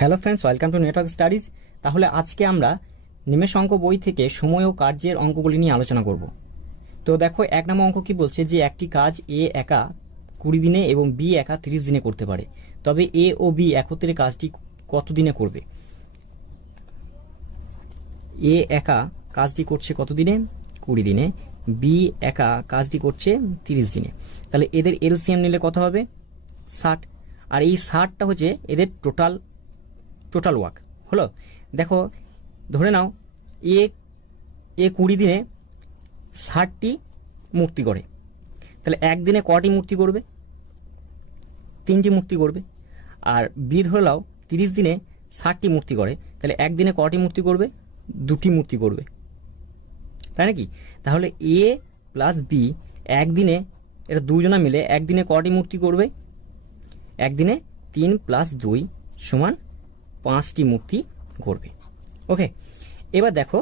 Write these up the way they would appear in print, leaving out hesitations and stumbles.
Hello friends, welcome to network studies. তাহলে আজকে আমরা নিমেষ অঙ্ক বই থেকে সময় ও কার্যের অঙ্কগুলি নিয়ে আলোচনা করব। তো দেখো, 1 নম্বর অঙ্ক কি বলছে যে একটি কাজ এ একা 20 দিনে এবং বি একা 30 দিনে করতে পারে, তবে এ ও বি একত্রে কাজটি কত দিনে করবে। এ একা কাজটি করছে কত দিনে? 20 দিনে। বি একা কাজটি করছে 30 দিনে। তাহলে এদের এলসিএম নিলে কত হবে? 60। আর এই 60টা হচ্ছে এদের টোটাল ওয়ার্ক হলো। দেখো, ধরে নাও এ 20 দিনে 60টি মূর্তি করে, তাহলে একদিনে কটি মূর্তি করবে? 3টি মূর্তি করবে। আর বি ধরে নাও 30 দিনে 60টি মূর্তি করে, তাহলে একদিনে কটি মূর্তি করবে? 2টি মূর্তি করবে, তাই নাকি? তাহলে এ প্লাস বি একদিনে, এটা দুজনা মিলে একদিনে কটি মূর্তি করবে? একদিনে 3 + 2 = 5টি মূর্তি করবে। ওকে, এবার দেখো,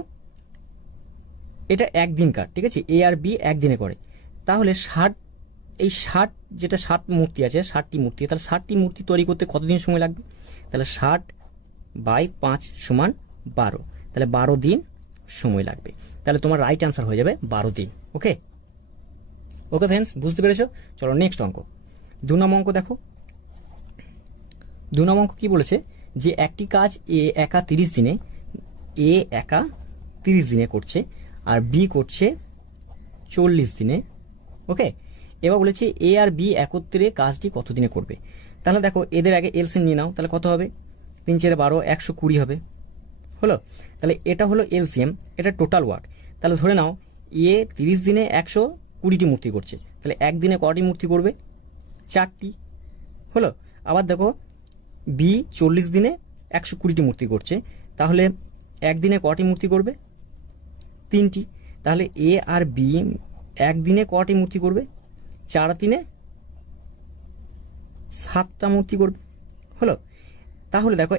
এটা একদিনকার, ঠিক আছে? এ আর বি একদিনে করে, তাহলে 60 যেটা 60 মূর্তি আছে, 60টি মূর্তি, তাহলে 60টি মূর্তি তৈরি করতে কতদিন সময় লাগবে? তাহলে 60/5 = 12, তাহলে 12 দিন সময় লাগবে। তাহলে তোমার রাইট অ্যান্সার হয়ে যাবে 12 দিন। ওকে ওকে ফ্রেন্ডস, বুঝতে পেরেছো? চলো নেক্সট অঙ্ক, 2 নম্বর অঙ্ক দেখো। 2 নম্বর অঙ্ক কি বলেছে যে একটি কাজ এ একা 30 দিনে, এ একা 30 দিনে করছে আর বি করছে 40 দিনে। ওকে, এবার বলেছে এ আর বি একত্রে কাজটি কত দিনে করবে। তাহলে দেখো, এদের আগে এলসিএম নিয়ে নাও, তাহলে কত হবে? 3 × 4 = 12, 120 হবে। হলো, তাহলে এটা হলো এলসিএম, এটা টোটাল ওয়ার্ক। তাহলে ধরে নাও এ 30 দিনে 120টি মূর্তি করছে, তাহলে একদিনে কটি মূর্তি করবে? 4টি। হলো, আবার দেখো বি 40 দিনে 120টি মূর্তি করছে, তাহলে একদিনে কটি মূর্তি করবে? 3টি। তাহলে এ আর বি একদিনে কটি মূর্তি করবে? 4 × 3 = 7টা মূর্তি করবে। হলো, তাহলে দেখো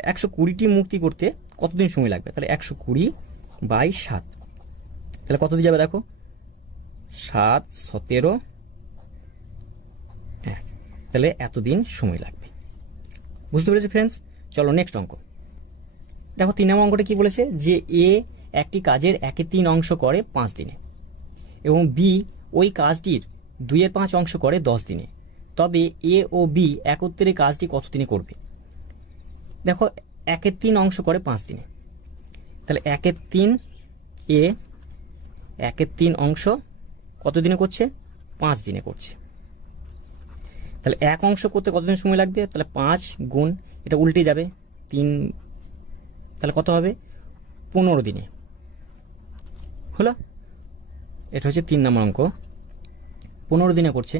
120টি মূর্তি করতে কতদিন সময় লাগবে? তাহলে 120/7, তাহলে কত দিয়ে যাবে? দেখো 7, 17, 1, তাহলে এতদিন সময় লাগবে। বুঝতে পেরেছি ফ্রেন্ডস? চলো নেক্সট অঙ্ক দেখো। 3 নম্বর অঙ্কটা কি বলেছে যে এ একটি কাজের 1/3 অংশ করে 5 দিনে এবং বি ওই কাজটির 2/5 অংশ করে 10 দিনে, তবে এ ও বি একত্রে কাজটি কত দিনে করবে। দেখো, 1/3 অংশ করে 5 দিনে, তাহলে 1/3 এ 1/3 অংশ কত দিনে করছে? 5 দিনে করছে। তাহলে 1 অংশ করতে কতদিন সময় লাগবে? তাহলে 5 গুণ, এটা উল্টে যাবে 3, তাহলে কত হবে? 15 দিনে। হলো, এটা হচ্ছে 3 নম্বর অঙ্ক, 15 দিনে করছে।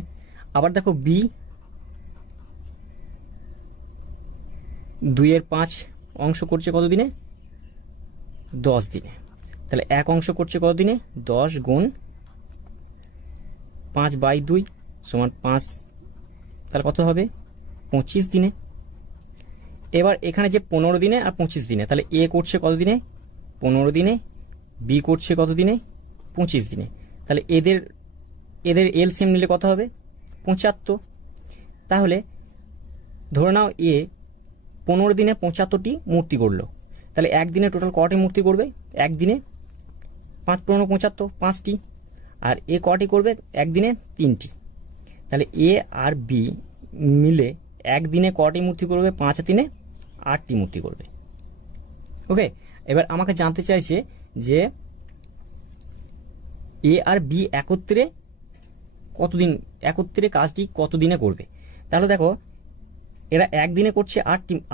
আবার দেখো বি 2/5 অংশ করছে কত দিনে? 10 দিনে। তাহলে 1 অংশ করছে কত দিনে? 10 গুণ 5/2 = 5, তাহলে কত হবে? 25 দিনে। এবার এখানে যে 15 দিনে আর 25 দিনে, তাহলে এ করছে কত দিনে? 15 দিনে। বি করছে কত দিনে? 25 দিনে। তাহলে এদের এলসিএম নিলে কত হবে? 75। তাহলে ধরে নাও এ 15 দিনে 75টি মূর্তি করলো, তাহলে একদিনে টোটাল কটি মূর্তি করবে? একদিনে 5 × 15 = 75, 5টি। আর এ কটি করবে? একদিনে 3টি। তাহলে এ আর বি মিলে একদিনে কটি মূর্তি করবে? 5 × 3 = 8টি মূর্তি করবে। ওকে, এবার আমাকে জানতে চাইছে যে এ আর বি একত্রে কাজটি কত দিনে করবে। তাহলে দেখো, এরা একদিনে করছে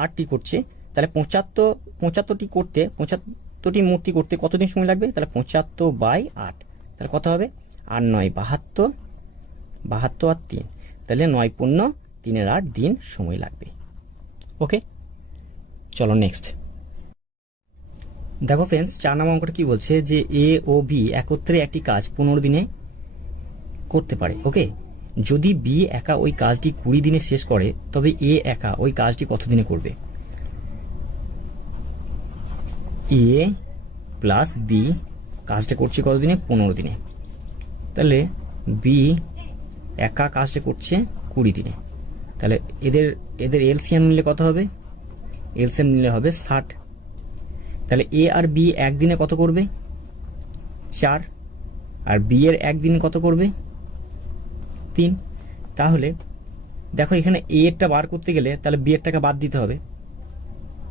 8টি করছে, তাহলে 75টি মূর্তি করতে কতদিন সময় লাগবে? তাহলে 75/8, তাহলে কত হবে? 8 × 9 = 72, 72 আর 3, তাহলে 9 × 5 = 3 = 8 দিন সময় লাগবে। ওকে, চলো নেক্সট দেখো ফ্রেন্ডস, 4 নম্বর অঙ্কটা কি বলছে যে এ ও বি একত্রে একটি কাজ 15 দিনে করতে পারে। ওকে, যদি বি একা ওই কাজটি 20 দিনে শেষ করে, তবে এ একা ওই কাজটি কত দিনে করবে। এ প্লাস বি কাজটা করছে কত দিনে? 15 দিনে। তাহলে বি একা কাজটা করছে 20 দিনে, তাহলে এদের এলসিএম নিলে কত হবে? এলসিএম নিলে হবে 60। তাহলে এ আর বি একদিনে কত করবে? 4। আর বি এর একদিন কত করবে? 3। তাহলে দেখো এখানে এ এরটা বার করতে গেলে তাহলে বি এরটাকে বাদ দিতে হবে।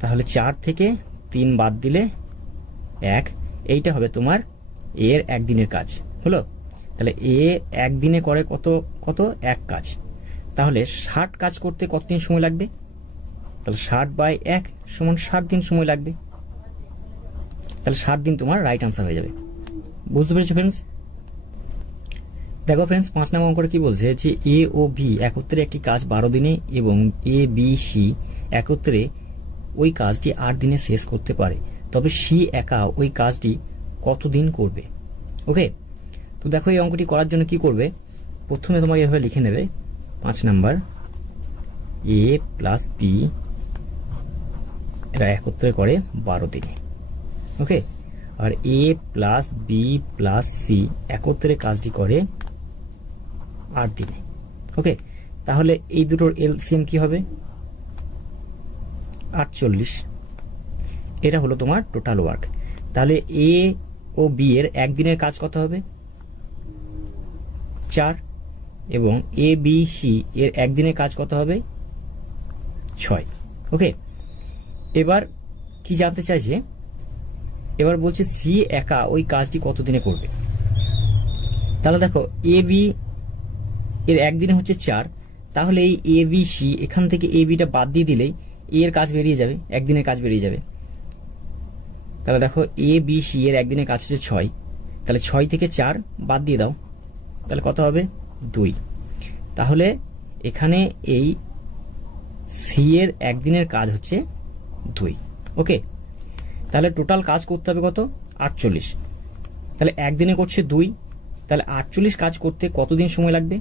তাহলে 4 থেকে 3 বাদ দিলে 1। এইটা হবে তোমার এর একদিনের কাজ হলো। তাহলে এ একদিনে করে কত কত 1 কাজ। তাহলে 60 কাজ করতে কতদিন সময় লাগবে? তাহলে 60/1 সমান 60 দিন সময় লাগবে। তাহলে 60 দিন তোমার রাইট আনসার হয়ে যাবে। বুঝতে পেরেছো ফ্রেন্ডস? দেখো ফ্রেন্ডস 5 নম্বর অঙ্কটা কি বলছে যে এ ও বি একত্রে একটি কাজ 12 দিনে এবং এ বি সি একত্রে ওই কাজটি 8 দিনে শেষ করতে পারে, তবে সি একা ওই কাজটি কতদিন করবে? ওকে, তো দেখো এই অঙ্কটি করার জন্য কি করবে, প্রথমে তোমাকে এভাবে লিখে নেবে 5 নাম্বার এ প্লাস বি এটা একত্রে করে 12 দিনে। ওকে, আর এ প্লাস বি প্লাস সি একত্রে কাজটি করে 8 দিনে। ওকে, তাহলে এই দুটোর এলসিএম কি হবে? 48। এটা হলো তোমার টোটাল ওয়ার্ক। তাহলে এ ও বি এর একদিনের কাজ কত হবে? 4। এবং এ বি সি এর একদিনের কাজ কত হবে? 6। ওকে, এবার কি জানতে চাইছে, এবার বলছে সি একা ওই কাজটি কতদিনে করবে। তাহলে দেখো এ বি এর একদিনে হচ্ছে 4, তাহলে এই এ বি সি এখান থেকে এ বিটা বাদ দিয়ে দিলেই এ এর কাজ বেরিয়ে যাবে, একদিনের কাজ বেরিয়ে যাবে। তাহলে দেখো এ বি সি এর একদিনের কাজ হচ্ছে 6, তাহলে 6 থেকে 4 বাদ দিয়ে দাও, তাহলে কত হবে? 2। তাহলে এখানে এই সি এর একদিনের কাজ হচ্ছে 2। ওকে, তাহলে টোটাল কাজ করতে হবে কত? 48। তাহলে একদিনে করছে 2, তাহলে 48 কাজ করতে কতদিন সময় লাগবে?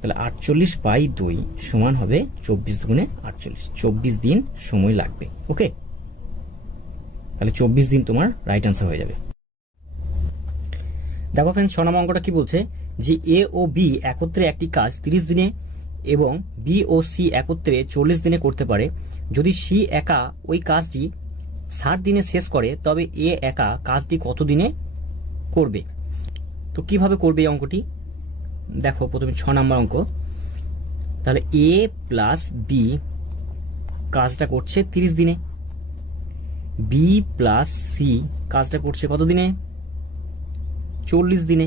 তাহলে 48/2 সমান হবে 24 গুণে 48, 24 দিন সময় লাগবে। ওকে, তাহলে 24 দিন তোমার রাইট আনসার হয়ে যাবে। দেখো ফ্রেন্ডস 6 নম্বর অঙ্কটা কি বলছে যে এ ও বি একত্রে একটি কাজ 30 দিনে এবং বি ও সি একত্রে 40 দিনে করতে পারে, যদি সি একা ওই কাজটি 60 দিনে শেষ করে তবে এ একা কাজটি কত দিনে করবে? তো কিভাবে করবে এই অঙ্কটি? দেখো প্রথমে 6 নম্বর অঙ্ক। তাহলে এ প্লাস বি কাজটা করছে 30 দিনে, বি প্লাস সি কাজটা করছে কত দিনে? 40 দিনে।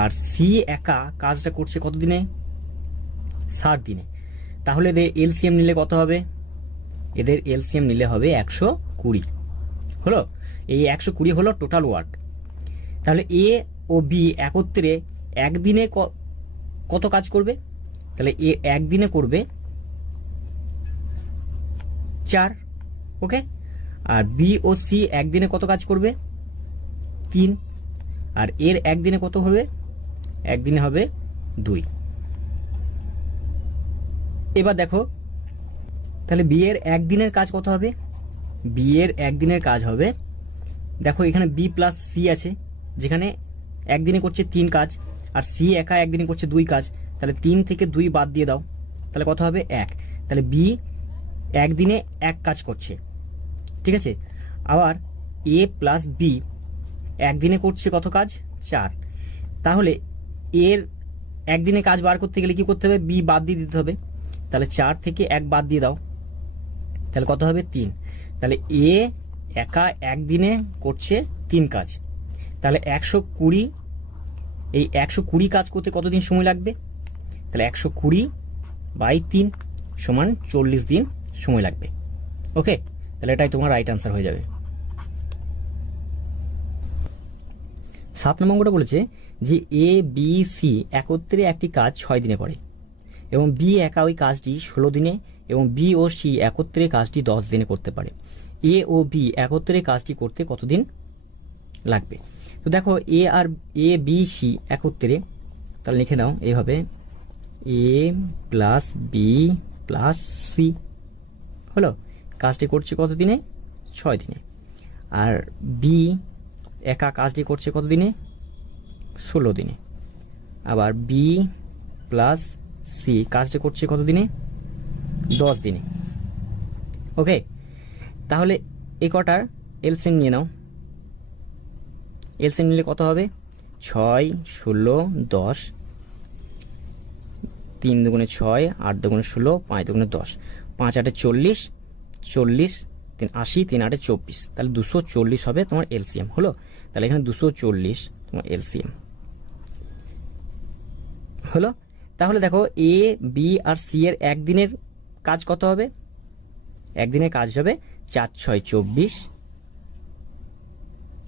আর সি একা কাজটা করছে কত দিনে? 60 দিনে। তাহলে এদের এলসিএম নিলে কত হবে? এদের এলসিএম নিলে হবে 120 হলো। এই 120 হলো টোটাল ওয়ার্ক। তাহলে এ ও বি একত্রে একদিনে কত কাজ করবে? তাহলে এ একদিনে করবে 4। ওকে, আর বি ও সি একদিনে কত কাজ করবে? 3। আর এর একদিনে কত হবে? একদিনে হবে 2। এবার দেখো তাহলে বি এর একদিনের কাজ কত হবে? বি এর একদিনের কাজ হবে, দেখো এখানে বি প্লাস সি আছে, যেখানে একদিনে করছে 3 কাজ, আর সি একা একদিনে করছে 2 কাজ, তাহলে 3 থেকে 2 বাদ দিয়ে দাও, তাহলে কত হবে? 1। তাহলে বি একদিনে 1 কাজ করছে, ঠিক আছে। আবার এ প্লাস বি একদিনে করছে কত কাজ? 4। তাহলে এর একদিনে কাজ বার করতে গেলে কি করতে হবে? বি বাদ দিয়ে দিতে হবে, তাহলে 4 থেকে 1 বাদ দিয়ে দাও, তাহলে কত হবে? 3। তাহলে এ একা একদিনে করছে 3 কাজ, তাহলে 120, এই 120 কাজ করতে কতদিন সময় লাগবে? তাহলে 120/3 সমান 40 দিন সময় লাগবে। ওকে, তাহলে এটাই তোমার রাইট আনসার হয়ে যাবে। 7 নম্বরটা বলেছে যে এ বি সি একত্রে একটি কাজ 6 দিনে করে এবং বি একা ওই কাজটি 16 দিনে এবং বি ও সি একত্রে কাজটি 10 দিনে করতে পারে, এ ও বি একত্রে কাজটি করতে কতদিন লাগবে? তো দেখো এ বি সি একত্রে, তাহলে লিখে নাও এইভাবে এ প্লাস বি প্লাস সি হলো, কাজটি করছে কত দিনে? 6 দিনে। আর বি একা কাজটি করছে কত দিনে? 16 দিনে। আবার বি প্লাস সি কাজটি করছে কত দিনে? 10 দিনে। ওকে, তাহলে এই কটার এলসিএম নিয়ে নাও। এলসিএম নিলে কত হবে? 6, 16, 10, 3 দুগুণে 6, 8 দুগুণে 16, 5 দুগুণে 10, 5 8 40, 40, 3 80, 3 8 24, তাহলে 240 হবে তোমার এলসিএম। হলো, তাহলে এখানে 240 তোমার এলসিএম হলো। তাহলে দেখো এ, বি আর সি এর একদিনের কাজ কত হবে? একদিনের কাজ হবে 4 6 24,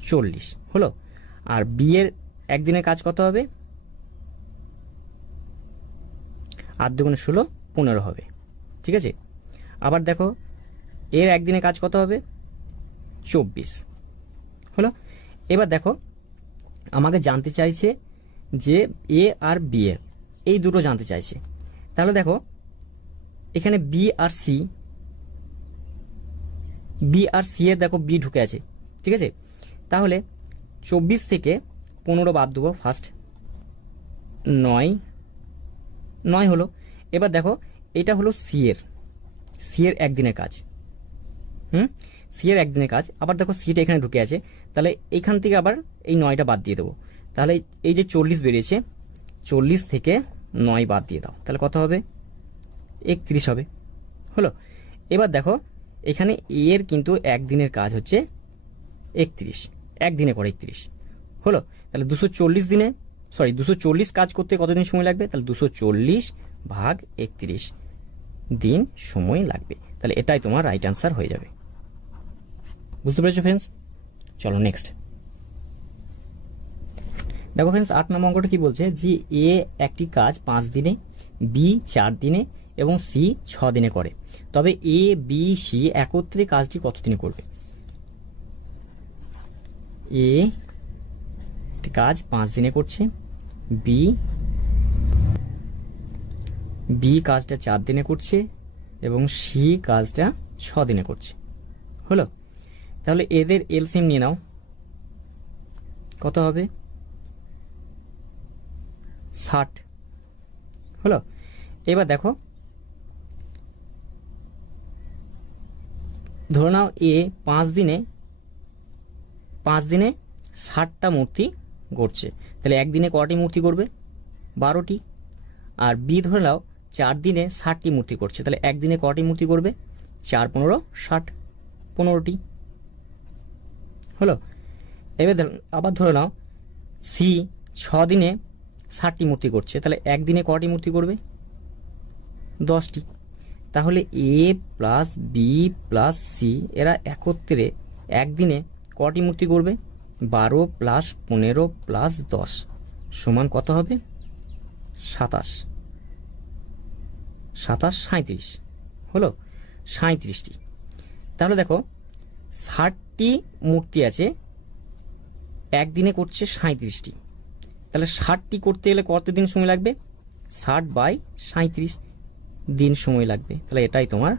40 হলো। আর বি এর একদিনের কাজ কত হবে? 8 দুগুণে 16, 15 হবে। ঠিক আছে, আবার দেখো এর একদিনের কাজ কত হবে? 24 হলো। এবার দেখো আমাকে জানতে চাইছে যে এ আর বি এর, এই দুটো জানতে চাইছে। তাহলে দেখো এখানে বি আর সি এর দেখো বি ঢুকে আছে। ঠিক আছে, তাহলে 24 থেকে 15 বাদ দেবো, ফার্স্ট 9 হলো। এবার দেখো এটা হলো সি এর একদিনের কাজ। সি এর একদিনের কাজ। আবার দেখো সিটা এখানে ঢুকে আছে, তাহলে এইখান থেকে আবার এই 9টা বাদ দিয়ে দেবো। তাহলে এই যে 40 বেরিয়েছে, 40 থেকে 9 বাদ দিয়ে দাও, তাহলে কত হবে? 31 হবে। হলো, এবার দেখো এখানে এর কিন্তু একদিনের কাজ হচ্ছে 31, একদিনে করে 31 হলো। তাহলে 240 কাজ করতে কতদিন সময় লাগবে? তাহলে 240 ভাগ 31 দিন সময় লাগবে। তাহলে এটাই তোমার রাইট আনসার হয়ে যাবে। বুঝতে পেরেছো ফ্রেন্ডস? চলো নেক্সট দেখো ফ্রেন্ডস, 8 নম্বর অঙ্কটা কি বলছে যে এ একটি কাজ 5 দিনে, বি 4 দিনে এবং সি 6 দিনে করে, তবে এ, বি, সি একত্রে কাজটি কত দিনে করবে? এ কাজ 5 দিনে করছে, বি কাজটা 4 দিনে করছে এবং সি কাজটা 6 দিনে করছে। হলো, তাহলে এদের এলসিএম নিয়ে নাও, কত হবে? 60 হলো। এবার দেখো ধরে নাও এ 5 দিনে 60টা মূর্তি গড়ছে, তাহলে একদিনে কটি মূর্তি করবে? 12টি। আর বি ধরে নাও 4 দিনে 60টি মূর্তি করছে, তাহলে একদিনে কটি মূর্তি করবে? 4 15 60, 15টি হলো। এবার আবার ধরে নাও সি 6 দিনে 60টি মূর্তি করছে, তাহলে একদিনে কটি মূর্তি করবে? 10টি। তাহলে এ প্লাস বি প্লাস সি এরা একত্রে একদিনে কটি মূর্তি করবে? 12 প্লাস 15 প্লাস 10 সমান কত হবে? 27, 37 হলো, 37টি। তাহলে দেখো 60টি মূর্তি আছে, একদিনে করছে 37টি, তাহলে 60টি করতে গেলে কতদিন সময় লাগবে? 60/37 দিন সময় লাগবে। তাহলে এটাই তোমার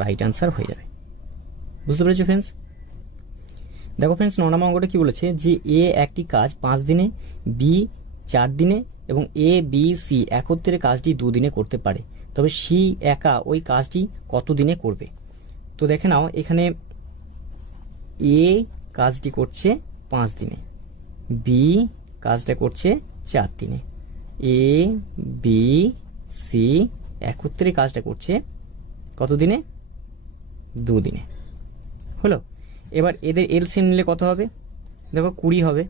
রাইট আনসার হয়ে যাবে। বুঝতে পেরেছো ফ্রেন্ডস? দেখো ফ্রেন্ডস, 9 নম্বর অঙ্কটা কি বলেছে যে এ একটি কাজ 5 দিনে, বি 4 দিনে এবং এ, বি, সি একত্রে কাজটি 2 দিনে করতে পারে, তবে সি একা ওই কাজটি কত দিনে করবে? তো দেখে নাও এখানে এ কাজটি করছে 5 দিনে, বি কাজটা করছে 4 দিনে, এ, বি, সি একত্রে কাজটা করছে কত দিনে? 2 দিনে হলো। এবার এদের এলসিএম নিলে কত হবে? দেখো 20 হবে।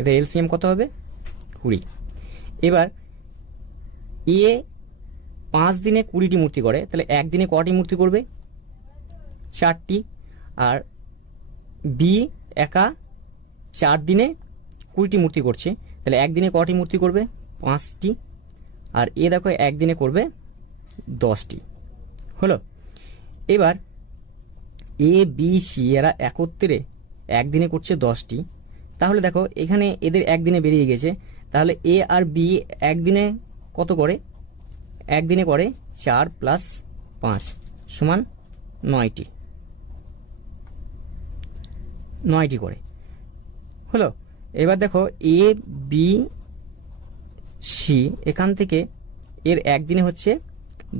এদের এলসিএম কত হবে? 20। এবার এ 5 দিনে 20টি মূর্তি করে, তাহলে একদিনে কটি মূর্তি করবে? 4টি। আর বি একা 4 দিনে 20টি মূর্তি করছে, তাহলে একদিনে কটি মূর্তি করবে? 5টি। আর এ দেখো একদিনে করবে 10টি হলো। এবার এ, বি, সি এরা একত্রে একদিনে করছে 10টি, তাহলে দেখো এখানে এদের একদিনে বেরিয়ে গেছে, তাহলে এ আর বি একদিনে কত করে? একদিনে করে 4 + 5 সমান 9টি, 9টি করে হলো। এবার দেখো এ, বি, সি এখান থেকে এর একদিনে হচ্ছে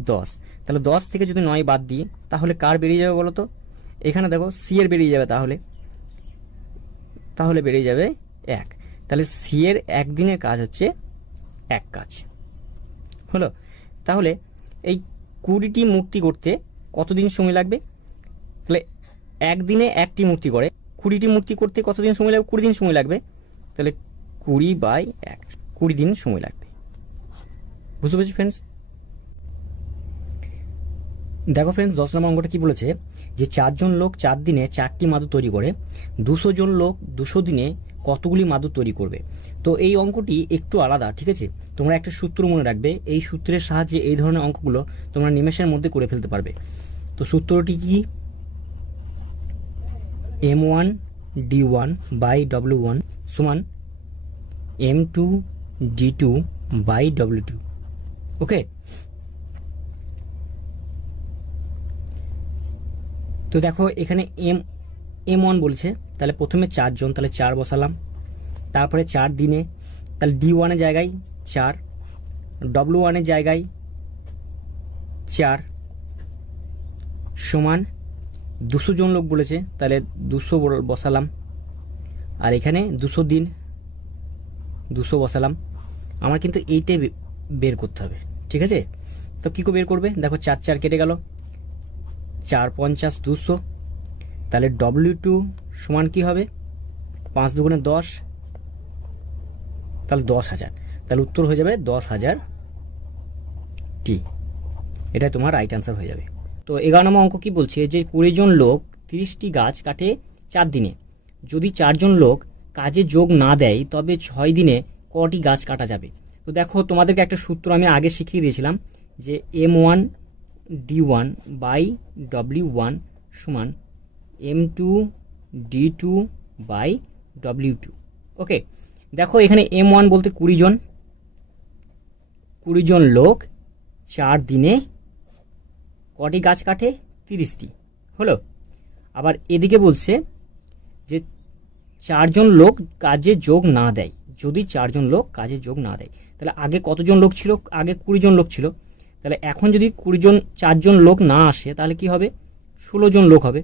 10, তাহলে 10 থেকে যদি 9 বাদ দিই তাহলে কার বেরিয়ে যাবে বলো তো? এখানে দেখো সি এর বেরিয়ে যাবে, তাহলে বেরিয়ে যাবে 1। তাহলে সি এর একদিনের কাজ হচ্ছে 1 কাজ হলো। তাহলে এই 20টি মূর্তি করতে কতদিন সময় লাগবে? তাহলে একদিনে 1টি মূর্তি করে 20টি মূর্তি করতে কতদিন সময় লাগবে? 20 দিন সময় লাগবে। তাহলে 20/1 20 দিন সময় লাগবে। বুঝতে পেরেছি ফ্রেন্ডস? দেখো ফ্রেন্ডস, 10 নম্বর অঙ্কটা কি বলেছে যে 4 জন লোক 4 দিনে 4টি মাদুর তৈরি করে, 200 জন লোক 200 দিনে কতগুলি মাদুর তৈরি করবে? তো এই অঙ্কটি একটু আলাদা, ঠিক আছে? তোমরা একটা সূত্র মনে রাখবে, এই সূত্রের সাহায্যে এই ধরনের অঙ্কগুলো তোমরা নিমেষের মধ্যে করে ফেলতে পারবে। তো সূত্রটি কি? M1D1/W1 সমান M2D2/W2। ওকে, তো দেখো এখানে M1 বলছে, তাহলে প্রথমে 4 জন, তাহলে 4 বসালাম। তারপরে 4 দিনে, তাহলে D1 এর জায়গায় 4, W1 এর জায়গায় 4 সমান 200 জন লোক বলেছে, তাহলে 200 বসালাম। আর এখানে 200 দিন, 200 বসালাম। আমার কিন্তু এইটাই বের করতে হবে, ঠিক আছে? তো কী করে বের করবে? দেখো 4 4 কেটে গেল, 4 50 200। তাহলে W2 সমান কি হবে? 5 দুগুণে 10, তাহলে 10,000। তাহলে উত্তর হয়ে যাবে 10,000 টি। এটাই তোমার রাইট অ্যান্সার হয়ে যাবে। তো 11 নম্বর অঙ্ক কি বলছে যে 20 জন লোক 30টি গাছ কাটে 4 দিনে, যদি 4 জন লোক কাজে যোগ না দেয় তবে 6 দিনে কটি গাছ কাটা যাবে? তো দেখো তোমাদেরকে একটা সূত্র আমি আগে শিখিয়ে দিয়েছিলাম যে M1D1/W1 সমান M2D2/W2। ওকে, দেখো এখানে M1 বলতে 20 জন লোক 4 দিনে কটি গাছ কাটে? 30টি হলো। আবার এদিকে বলছে যে 4 জন লোক কাজে যোগ না দেয়, যদি 4 জন লোক কাজে যোগ না দেয়। তাহলে আগে কতজন লোক ছিল? আগে 20 জন লোক ছিল। তাহলে এখন যদি 4 জন লোক না আসে তাহলে কি হবে? 16 জন লোক হবে।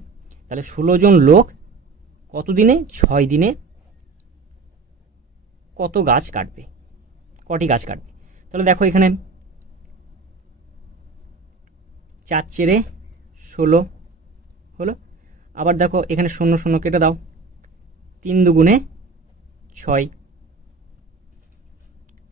তাহলে 16 জন লোক কত দিনে? 6 দিনে কত গাছ কাটবে? কটি গাছ কাটবে? তাহলে দেখো এখানে 4 চেরে 16 হলো। আবার দেখো এখানে 0 0 কেটে দাও, 3 দুগুণে 6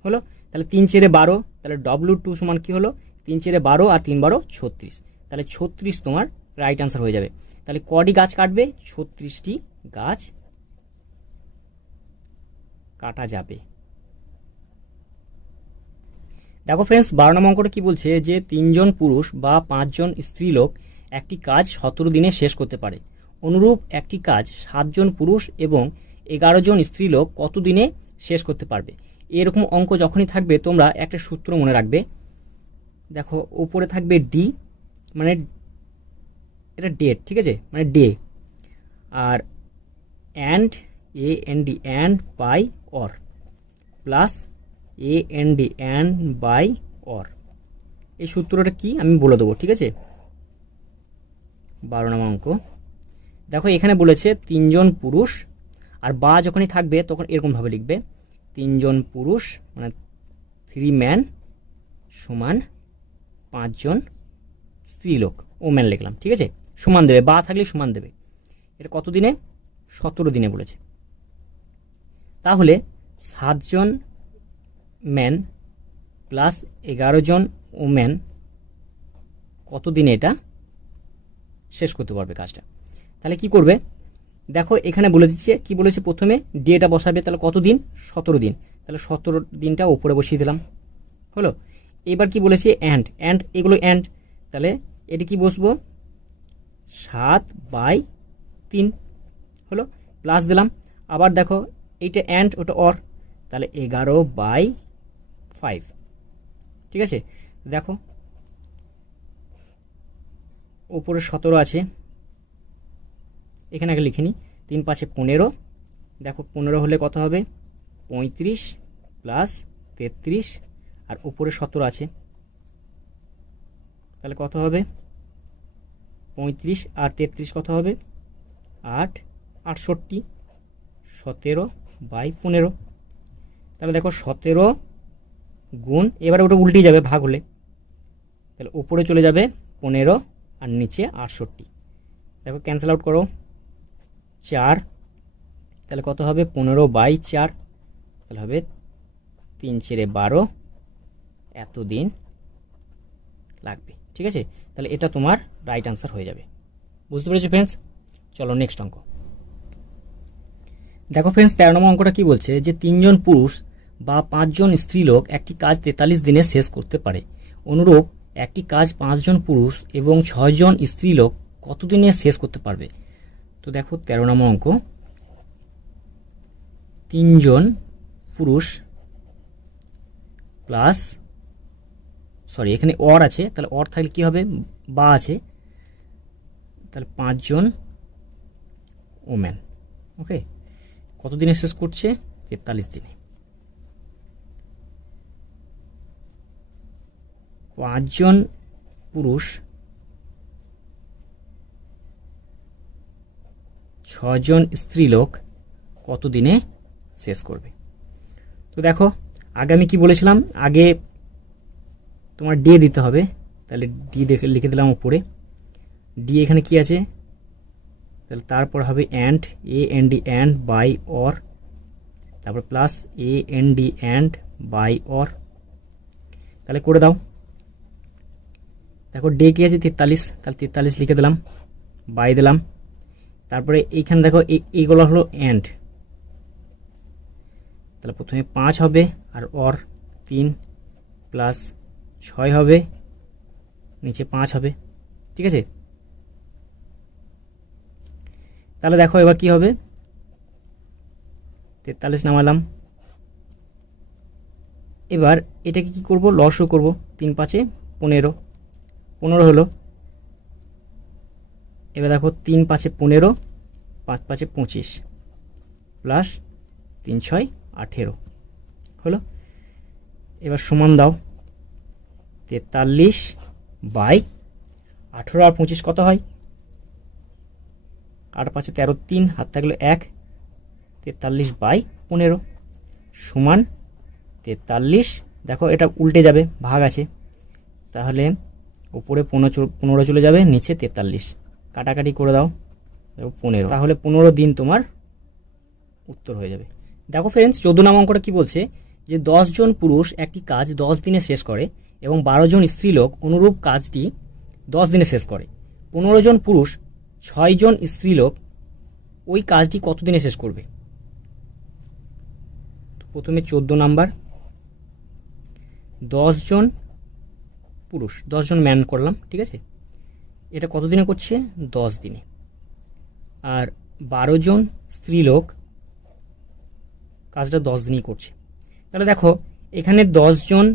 হলো। তাহলে 3 চেরে 12, তাহলে W2 সমান কি হলো? 3 চেরে 12 আর 3 12 36। তাহলে 36 তোমার রাইট অ্যান্সার হয়ে যাবে। তাহলে কটি গাছ কাটবে? 36টি গাছ কাটা যাবে। দেখো ফ্রেন্ডস, 12 নম্বর অঙ্কটা কি বলছে যে 3 জন পুরুষ বা 5 জন স্ত্রী লোক একটি কাজ 17 দিনে শেষ করতে পারে, অনুরূপ একটি কাজ 7 জন পুরুষ এবং 11 জন স্ত্রী লোক কত দিনে শেষ করতে পারবে? এরকম অঙ্ক যখনই থাকবে তোমরা একটা সূত্র মনে রাখবে। দেখো উপরে থাকবে ডি, মানে এটা ডেট, ঠিক আছে? মানে ডে। আর and AND and by or plus AND and by or. এই সূত্রটা কি আমি বলে দেবো, ঠিক আছে? 12 নম্বর অঙ্ক দেখো এখানে বলেছে 3 জন পুরুষ, আর বা যখনই থাকবে তখন এরকমভাবে লিখবে 3 জন পুরুষ মানে 3 ম্যান সমান 5 জন স্ত্রী লোক, ওম্যান লিখলাম, ঠিক আছে? সমান দেবে, বা থাকলে সমান দেবে। এটা কত দিনে? 17 দিনে বলেছে। তাহলে 7 জন ম্যান প্লাস 11 জন ওম্যান কত দিনে এটা শেষ করতে পারবে কাজটা? তাহলে কি করবে? দেখো এখানে বলে দিচ্ছে, কি বলেছে? প্রথমে ডেটা বসাবে, তাহলে কত দিন? 17 দিন। তাহলে 17 দিনটা উপরে বসিয়ে দিলাম, হলো। এবার কি বলেছে? অ্যান্ড এগুলো অ্যান্ড, তাহলে এটি কি বসবো? 7/3 হলো, প্লাস দিলাম। আবার দেখো এইটা অ্যান্ড, ওটা অর, তাহলে 11/5, ঠিক আছে? দেখো উপরে 17 আছে, এখানে আগে লিখে নিই। 3 5 15, দেখো 15 হলে কত হবে? 35 প্লাস 33, আর উপরে 17 আছে, তাহলে কত হবে 35 আর 33 কত হবে 8 68 17/15। তাহলে দেখো 17 গুণ, এবারে ওটা উল্টে যাবে ভাগ হলে, তাহলে উপরে চলে যাবে 15 আর নিচে 68। দেখো ক্যান্সেল আউট করো 4, তাহলে কত হবে 15/4, তাহলে হবে 3 × 12 এতদিন লাগবে। ঠিক আছে, তাহলে এটা তোমার রাইট আনসার হয়ে যাবে। বুঝতে পেরেছো ফ্রেন্ডস? চলো নেক্সট অঙ্ক দেখো ফ্রেন্ডস। 13 নম্বর অঙ্কটা কি বলছে যে 3 জন পুরুষ বা 5 জন স্ত্রীলোক একটি কাজ 43 দিনে শেষ করতে পারে। অনুরূপ একটি কাজ 5 জন পুরুষ এবং 6 জন স্ত্রীলোক কত দিনে শেষ করতে পারবে? তো দেখো 13 নম্বর অঙ্ক, 3 জন পুরুষ প্লাস, সরি এখানে অর আছে, তাহলে অর থাকলে কি হবে বা আছে, তাহলে 5 জন ওম্যান। ওকে, কত দিনে শেষ করছে? 43 দিনে। 5 জন পুরুষ 6 জন স্ত্রীলোক কত দিনে শেষ করবে? তো দেখো আগে আমি কি বলেছিলাম, আগে তোমার ডি দিতে হবে, তাহলে ডি দেখে লিখে দিলাম উপরে। ডি এখানে কি আছে, তাহলে তারপর হবে and, A N D and by or, তারপর plus A N D and by or. তাহলে করে দাও। দেখো ডে কি আছে 43, তাহলে 43 লিখে দিলাম, বাই দিলাম। তারপরে এইখানে দেখো এইগুলো হলো অ্যান্ড, তাহলে প্রথমে 5 হবে আর অর 3 প্লাস 6 হবে, নিচে 5 হবে। ঠিক আছে, তাহলে দেখো এবার কি হবে, 43 নামালাম। এবার এটাকে কি করব, লসও করব। 3 × 5 = 15, 15 হলো। এবার দেখো 3 × 5 = 15, 5 × 5 = 25 প্লাস 3 × 6 = 18 হলো। এবার সমান দাও, 43/18 আর 25 কত হয়? 8 × 5 = 13, 3 হাত থাকলো 1, 43/15 সমান 43। দেখো এটা উল্টে যাবে, ভাগ আছে, তাহলে উপরে 15 চলে যাবে, নিচে 43, কাটাকাটি করে দাও, দেখো 15, তাহলে 15 দিন তোমার উত্তর হয়ে যাবে। দেখো ফ্রেন্ডস 14 নম্বর অঙ্কটা কি বলছে যে 10 জন পুরুষ একটি কাজ 10 দিনে শেষ করে এবং 12 জন স্ত্রীলোক অনুরূপ কাজটি 10 দিনে শেষ করে। 15 জন পুরুষ 6 জন স্ত্রীলোক ওই কাজটি কত দিনে শেষ করবে? প্রথমে 14 নাম্বার, 10 জন পুরুষ, 10 জন ম্যান করলাম, ঠিক আছে, এটা কত দিনে করছে? 10 দিনে। আর 12 জন স্ত্রীলোক কাজটা 10 দিনই করছে। তাহলে দেখো এখানে 10 জন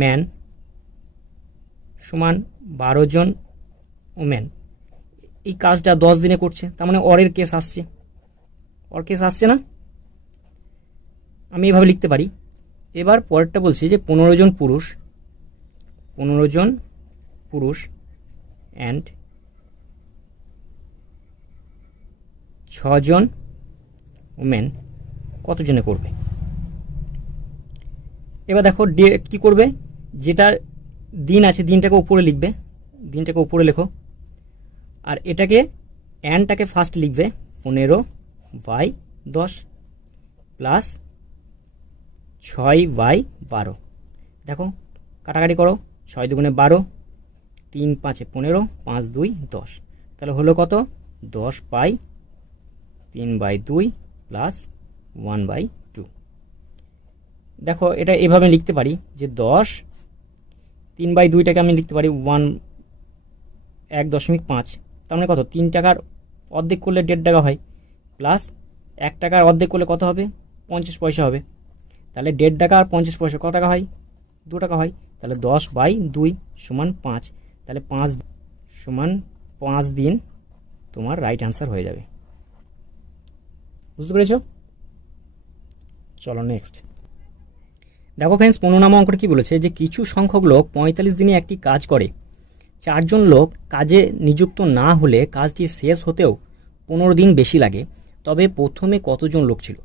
ম্যান সমান 12 জন ওম্যান, এই কাজটা 10 দিনে করছে, তার মানে অরের কেস আসছে, অর কেস আসছে না? আমি এভাবে লিখতে পারি। এবার পরেরটা বলছি যে 15 জন পুরুষ, 15 জন পুরুষ অ্যান্ড 6 জন ওমেন কত জনে করবে? এবার দেখো কি করবে, যেটার দিন আছে দিনটাকে উপরে লিখবে, দিনটাকে উপরে লেখো, আর এটাকে অ্যান্ডটাকে ফার্স্ট লিখবে 15/10 প্লাস 6/12। দেখো কাটাকাটি করো, 6 × 2 = 12, 3 × 5 = 15, 5 × 2 = 10, তাহলে হলো কত? 10/3/2 প্লাস 1/2। দেখো এটা এভাবে লিখতে পারি যে 10, 3/2টাকে আমি লিখতে পারি 1.5, তার মানে কত? 3 টাকার অর্ধেক করলে 1.5 টাকা হয়, প্লাস 1 টাকার অর্ধেক করলে কত হবে? 50 পয়সা হবে। তাহলে 1.5 টাকা আর 50 পয়সা কত টাকা হয়? 2 টাকা হয়। তাহলে 10/2 সমান 5, তাহলে 5 সমান 5 দিন তোমার রাইট আনসার হয়ে যাবে। বুঝতে পেরেছো? চলো নেক্সট দেখো ফ্রেন্ডস 15 নম্বর অঙ্কটা কি বলেছে যে কিছু সংখ্যক লোক 45 দিনে একটি কাজ করে 4 জন লোক কাজে নিযুক্ত না হলে কাজটি শেষ হতেও 15 দিন বেশি লাগে, তবে প্রথমে কতজন লোক ছিল?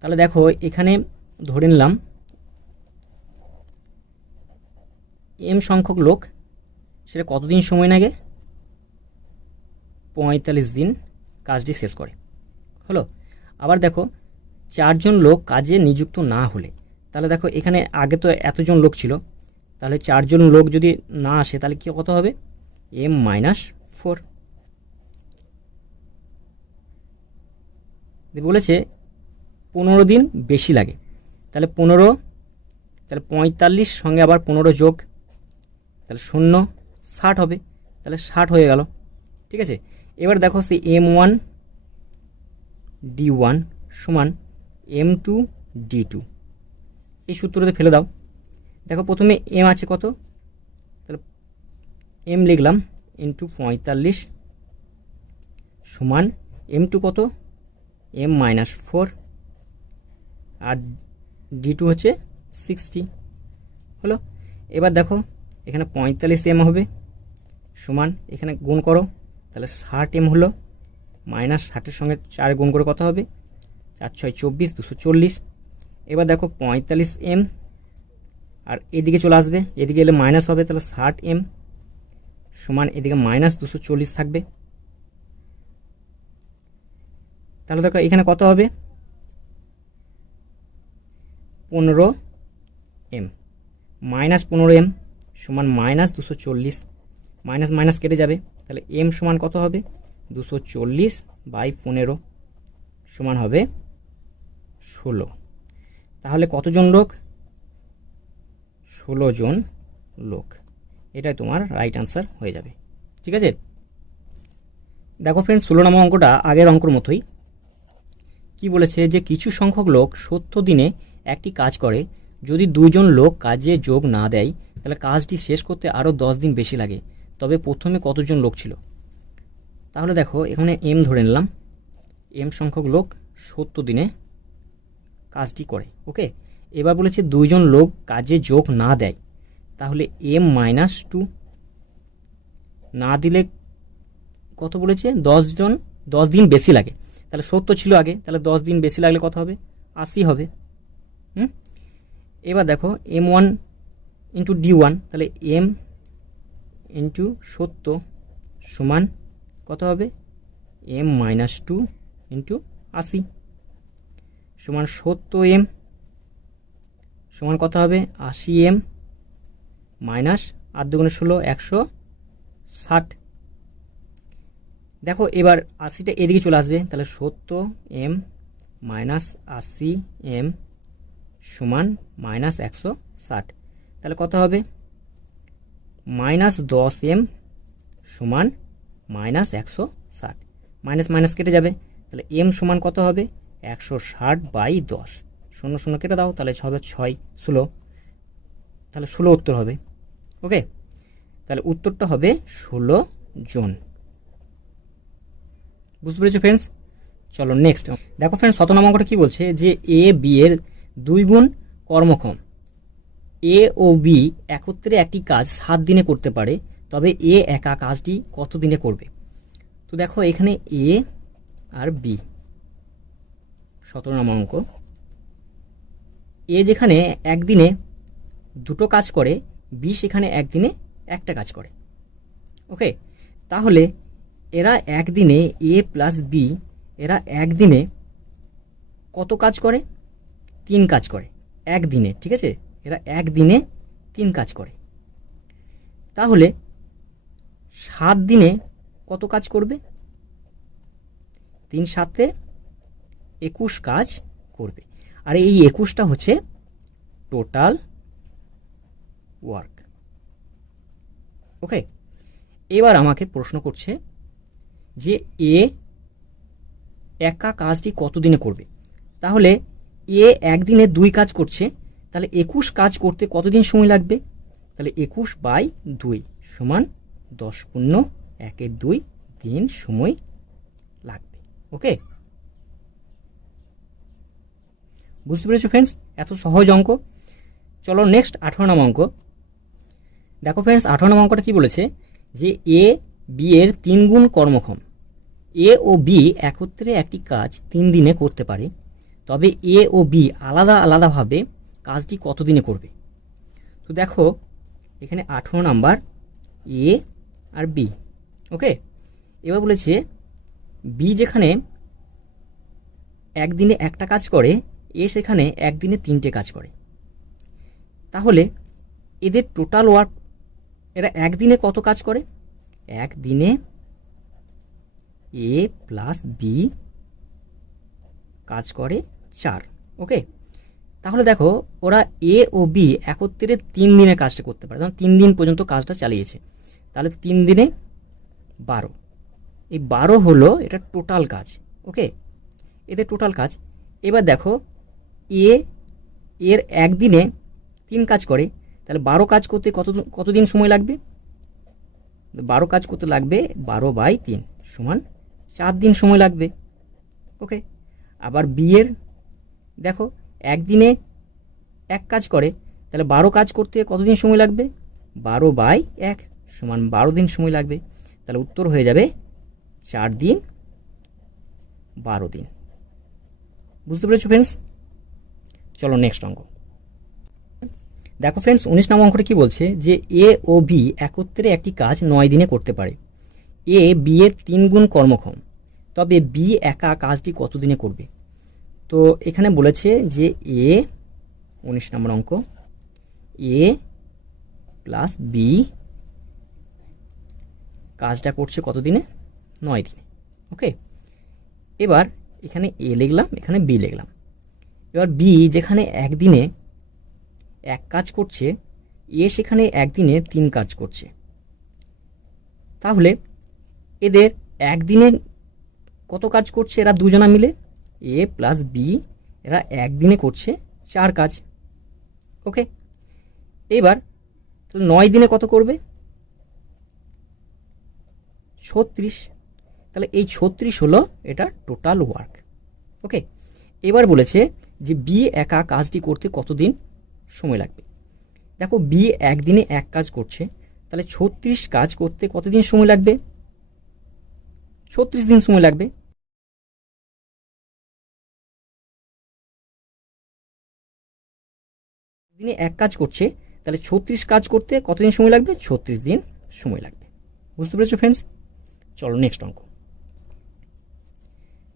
তাহলে দেখো এখানে ধরে নিলাম এম সংখ্যক লোক, সেটা কতদিন সময় লাগে? 45 দিন কাজটি শেষ করে। হলো। আবার দেখো 4 জন লোক কাজে নিযুক্ত না হলে, তাহলে দেখো এখানে আগে তো এতজন লোক ছিল, তাহলে 4 জন লোক যদি না আসে তাহলে কি কত হবে? m-4। বলেছে 15 দিন বেশি লাগে, তাহলে 15, তাহলে 45 সঙ্গে আবার 15 যোগ, তাহলে 0, 60 হবে, তাহলে 60 হয়ে গেল। ঠিক আছে, এবার দেখো সেই m1d1 সমান m2d2, এই সূত্রতে ফেলে দাও। দেখো প্রথমে m আছে কত, তাহলে m লিখলাম ইন্টু 45 সমান m2 কত? m-4, আর d2 হচ্ছে 60। হলো। এবার দেখো এখানে 45m হবে সমান, এখানে গুণ করো, তাহলে 60m হলো, মাইনাস 60-এর সঙ্গে 4 গুণ করে কত হবে? 4-6 24, 240। এবার দেখো 45m, আর এদিকে চলে আসবে, এদিকে এলে মাইনাস হবে, তাহলে 60m সমান এদিকে মাইনাস 240 থাকবে। তাহলে দেখো এখানে কত হবে? 15m মাইনাস 15m সমান মাইনাস 240, মাইনাস মাইনাস কেটে যাবে, তাহলে m সমান কত হবে? 240/15 সমান হবে 16। তাহলে কতজন লোক? 16 জন লোক, এটাই তোমার রাইট আনসার হয়ে যাবে। ঠিক আছে, দেখো ফ্রেন্ডস 16 নম্বর অঙ্কটা আগের অঙ্কর মতোই। কি বলেছে যে কিছু সংখ্যক লোক 70 দিনে একটি কাজ করে, যদি 2 জন লোক কাজে যোগ না দেয় তাহলে কাজটি শেষ করতে আরও 10 দিন বেশি লাগে, তবে প্রথমে কতজন লোক ছিল? তাহলে দেখো এখানে m ধরে নিলাম, m সংখ্যক লোক 70 দিনে কাজটি করে। ওকে, এবার বলেছে 2 জন লোক কাজে যোগ না দেয়, তাহলে m-2 না দিলে কত বলেছে? 10 দিন বেশি লাগে। তাহলে 70 ছিল আগে, তাহলে 10 দিন বেশি লাগলে কত হবে? 80 হবে। এবার দেখো m1 ইন্টু d1, তাহলে m ইন্টু 70 সমান কত হবে? m-2 ইন্টু 80 সমান 70m সমান কত হবে? 80m মাইনাস 8 দুগুণে 16, 160। দেখো এবার 80টা এদিকে চলে আসবে, তাহলে 70m মাইনাস 80m সমান মাইনাস 160, তাহলে কত হবে? মাইনাস 10m সমান মাইনাস 160, মাইনাস মাইনাস কেটে যাবে, তাহলে m সমান কত হবে? 160/10, 0 0 কেটে দাও, তাহলে হবে 6 16, তাহলে 16 উত্তর হবে। ওকে, তাহলে উত্তরটা হবে 16 জন। বুঝতে পেরেছো ফ্রেন্ডস? চলো নেক্সট দেখো ফ্রেন্ডস 17 নম্বর অঙ্কটা কি বলছে যে a b এর 2 গুণ কর্মক্ষম, a ও b একত্রে একটি কাজ 7 দিনে করতে পারে, তবে a একা কাজটি কত দিনে করবে? তো দেখো এখানে a আর b, 17 নম্বর অঙ্ক। a যেখানে একদিনে দুটো কাজ করে, b সেখানে একদিনে একটা কাজ করে। ওকে, তাহলে এরা একদিনে a প্লাস b এরা একদিনে কত কাজ করে? 3 কাজ করে একদিনে। ঠিক আছে, এরা একদিনে 3 কাজ করে, তাহলে 7 দিনে কত কাজ করবে? 3 7 21 কাজ করবে, আর এই 21টা হচ্ছে টোটাল ওয়ার্ক। ওকে, এবার আমাকে প্রশ্ন করছে যে এ একা কাজটি কত দিনে করবে? তাহলে এ একদিনে 2 কাজ করছে, তাহলে 21 কাজ করতে কতদিন সময় লাগবে? তাহলে 21/2 সমান 10 × 1 2 দিন সময় লাগবে। ওকে, বুঝতে পেরেছো ফ্রেন্ডস? এত সহজ অঙ্ক। চলো নেক্সট 18 নম্বর অঙ্ক। দেখো ফ্রেন্ডস 18 নম্বর অঙ্কটা কি বলেছে যে এ বি এর 3 গুণ কর্মক্ষম। এ ও বি একত্রে একটি কাজ 3 দিনে করতে পারে, তবে এ ও বি আলাদা আলাদাভাবে কাজটি কত দিনে করবে। তো দেখো এখানে 18 নাম্বার এ আর বি। ওকে, এবার বলেছে বি যেখানে একদিনে একটা কাজ করে, এ সেখানে একদিনে 3টে কাজ করে। তাহলে এদের টোটাল ওয়ার্ক, এরা একদিনে কত কাজ করে? একদিনে এ প্লাস বি কাজ করে 4। ওকে, তাহলে দেখো ওরা এ ও বি একত্রে 3 দিনে কাজটা করতে পারে, 3 দিন পর্যন্ত কাজটা চালিয়েছে। তাহলে 3 দিনে 12, এই 12 হলো এটা টোটাল কাজ। ওকে, এদের টোটাল কাজ। এবার দেখো এ এর একদিনে 3 কাজ করে, তাহলে 12 কাজ করতে কতদিন সময় লাগবে? 12 কাজ করতে লাগবে 12/3 সমান 4 দিন সময় লাগবে। ওকে, আবার বি এর দেখো একদিনে 1 কাজ করে, তাহলে 12 কাজ করতে কতদিন সময় লাগবে? 12/1 সমান 12 দিন সময় লাগবে। তাহলে উত্তর হয়ে যাবে 4 দিন 12 দিন। বুঝতে পেরেছো ফ্রেন্ডস? চলো নেক্সট অঙ্ক দেখো ফ্রেন্ডস। 19 নম্বর অঙ্কটা কি বলছে যে এ ও বি একত্রে একটি কাজ 9 দিনে করতে পারে। এ বি এর 3 গুণ কর্মক্ষম, তবে বি একা কাজটি কত দিনে করবে। তো এখানে বলেছে যে এ 19 নম্বর অঙ্ক, এ প্লাস বি কাজটা করছে কত দিনে? 9 দিনে। ওকে, এবার এখানে এ লিখলাম, এখানে বি লিখলাম। এবার বি যেখানে একদিনে 1 কাজ করছে, এ সেখানে একদিনে 3 কাজ করছে। তাহলে এদের একদিনে কত কাজ করছে এরা দুজনা মিলে? এ প্লাস বি এরা একদিনে করছে 4 কাজ। ওকে, এবার 9 দিনে কত করবে? 36। তাহলে এই 36 হলো এটা টোটাল ওয়ার্ক। ওকে, এবার বলেছে যে বি একা কাজটি করতে কতদিন সময় লাগবে। দেখো বি একদিনে 1 কাজ করছে, তাহলে 36 কাজ করতে কতদিন সময় লাগবে? 36 দিন সময় লাগবে। দিনে 1 কাজ করছে, তাহলে 36 কাজ করতে কতদিন সময় লাগবে? 36 দিন সময় লাগবে। বুঝতে পেরেছো ফ্রেন্ডস? চলো নেক্সট অঙ্ক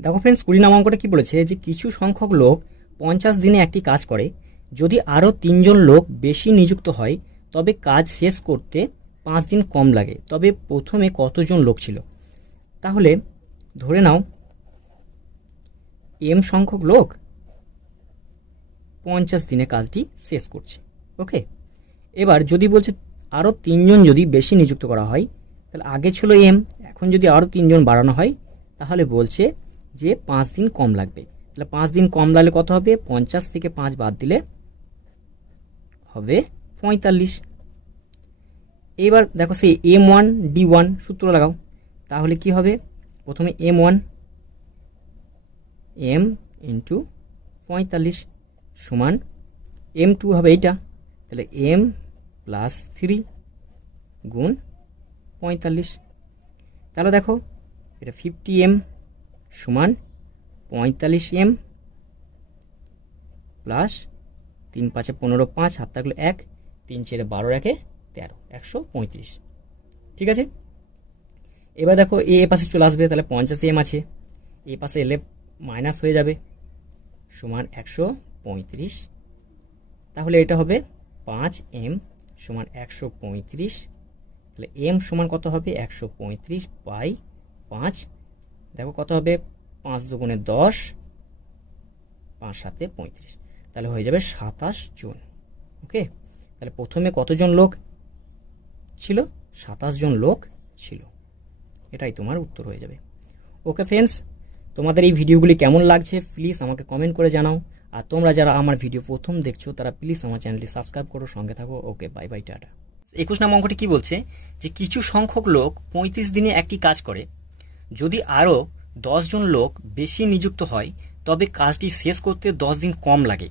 দেখো ফ্রেন্ডস। 20 নম্বর অঙ্কটা কি বলেছে যে কিছু সংখ্যক লোক 50 দিনে একটি কাজ করে, যদি আরও 3 জন লোক বেশি নিযুক্ত হয় তবে কাজ শেষ করতে 5 দিন কম লাগে, তবে প্রথমে কতজন লোক ছিল। তাহলে ধরে নাও এম সংখ্যক লোক 50 দিনে কাজটি শেষ করছে। ওকে, এবার যদি বলছে আরও 3 জন যদি বেশি নিযুক্ত করা হয়, তাহলে আগে ছিল এম, এখন যদি আরও 3 জন বাড়ানো হয় তাহলে বলছে যে 5 দিন কম লাগবে। তাহলে 5 দিন কম লাগলে কত হবে? 50 থেকে 5 বাদ দিলে হবে 45। এবার দেখো সেই M1 D1 সূত্র লাগাও, তাহলে কি হবে? প্রথমে M1 M ইন্টু 45 সমান M2 হবে এইটা, তাহলে M প্লাস 3 গুণ 45। তাহলে দেখো এটা 50M সমান 45M প্লাস 3 5 15 5 হাত থাকলো 1 3 4 12 1 13 135। ঠিক আছে, এবার দেখো এ পাশে চলে আসবে, তাহলে 50M আছে, এ পাশে এলে মাইনাস হয়ে যাবে সমান 135। তাহলে এটা হবে 5M সমান 135। তাহলে M সমান কত হবে? 135 বাই 5। দেখো কত হবে? 5 দুগুণে 10, 5 7 35। তাহলে হয়ে যাবে 27 জন। ওকে, তাহলে প্রথমে কতজন লোক ছিল? 27 জন লোক ছিল। এটাই তোমার উত্তর হয়ে যাবে। ওকে ফ্রেন্ডস, তোমাদের এই ভিডিওগুলি কেমন লাগছে প্লিজ আমাকে কমেন্ট করে জানাও। আর তোমরা যারা আমার ভিডিও প্রথম দেখছো তারা প্লিজ আমার চ্যানেলটি সাবস্ক্রাইব করো, সঙ্গে থাকো। ওকে, বাই বাই, টাটা। 21 নম্বর অঙ্কটি কি বলছে যে কিছু সংখ্যক লোক 35 দিনে একটি কাজ করে, যদি আরও 10 জন লোক বেশি নিযুক্ত হয় তবে কাজটি শেষ করতে 10 দিন কম লাগে,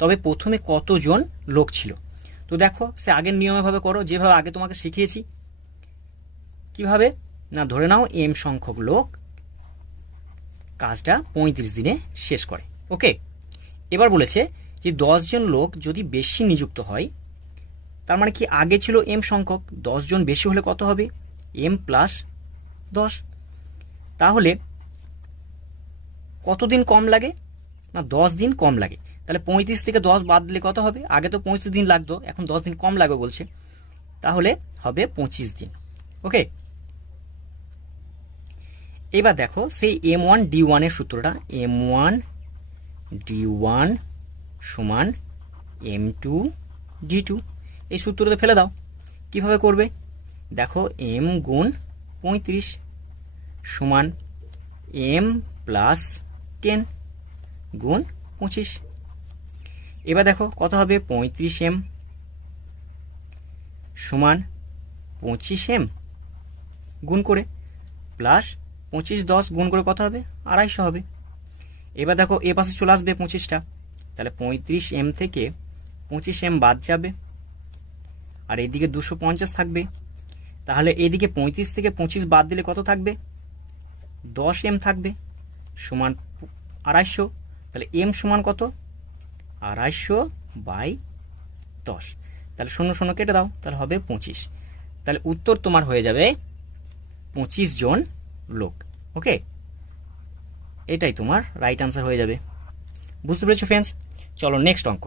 তবে প্রথমে কতজন লোক ছিল। তো দেখো সে আগের নিয়মভাবে করো, যেভাবে আগে তোমাকে শিখিয়েছি। কিভাবে? না ধরে নাও এম সংখ্যক লোক কাজটা 35 দিনে শেষ করে। ওকে, এবার বলেছে যে 10 জন লোক যদি বেশি নিযুক্ত হয়, তার মানে কি আগে ছিল এম সংখ্যক, 10 জন বেশি হলে কত হবে? M plus 10। তাহলে কতদিন কম লাগে? না 10 দিন কম লাগে। তাহলে 35 থেকে 10 বাদ দিলে কত হবে? আগে তো 35 দিন লাগতো, এখন 10 দিন কম লাগবে বলছে, তাহলে হবে 25 দিন। ওকে, এবার দেখো সেই M1D1 এর সূত্রটা, M1D1 সমান M2D2, এই সূত্রটা ফেলে দাও। কিভাবে করবে? দেখো M গুণ 35 সমান M প্লাস 10 গুণ 25। এবার দেখো কত হবে? 35M সমান 25M গুণ করে প্লাস 25 10 গুণ করে কত হবে? 250 হবে। এবার দেখো এ পাশে চলে আসবে 25টা, তাহলে 35M থেকে 25M বাদ যাবে, আর এদিকে 250 থাকবে। তাহলে এদিকে 35 থেকে 25 বাদ দিলে কত থাকবে? 10M থাকবে সমান 250। তাহলে M সমান কত? 250/10। তাহলে 0 0 কেটে দাও, তাহলে হবে 25। তাহলে উত্তর তোমার হয়ে যাবে 25 জন লোক। ওকে, এটাই তোমার রাইট আনসার হয়ে যাবে। বুঝতে পেরেছো ফ্রেন্ডস? চলো নেক্সট অঙ্ক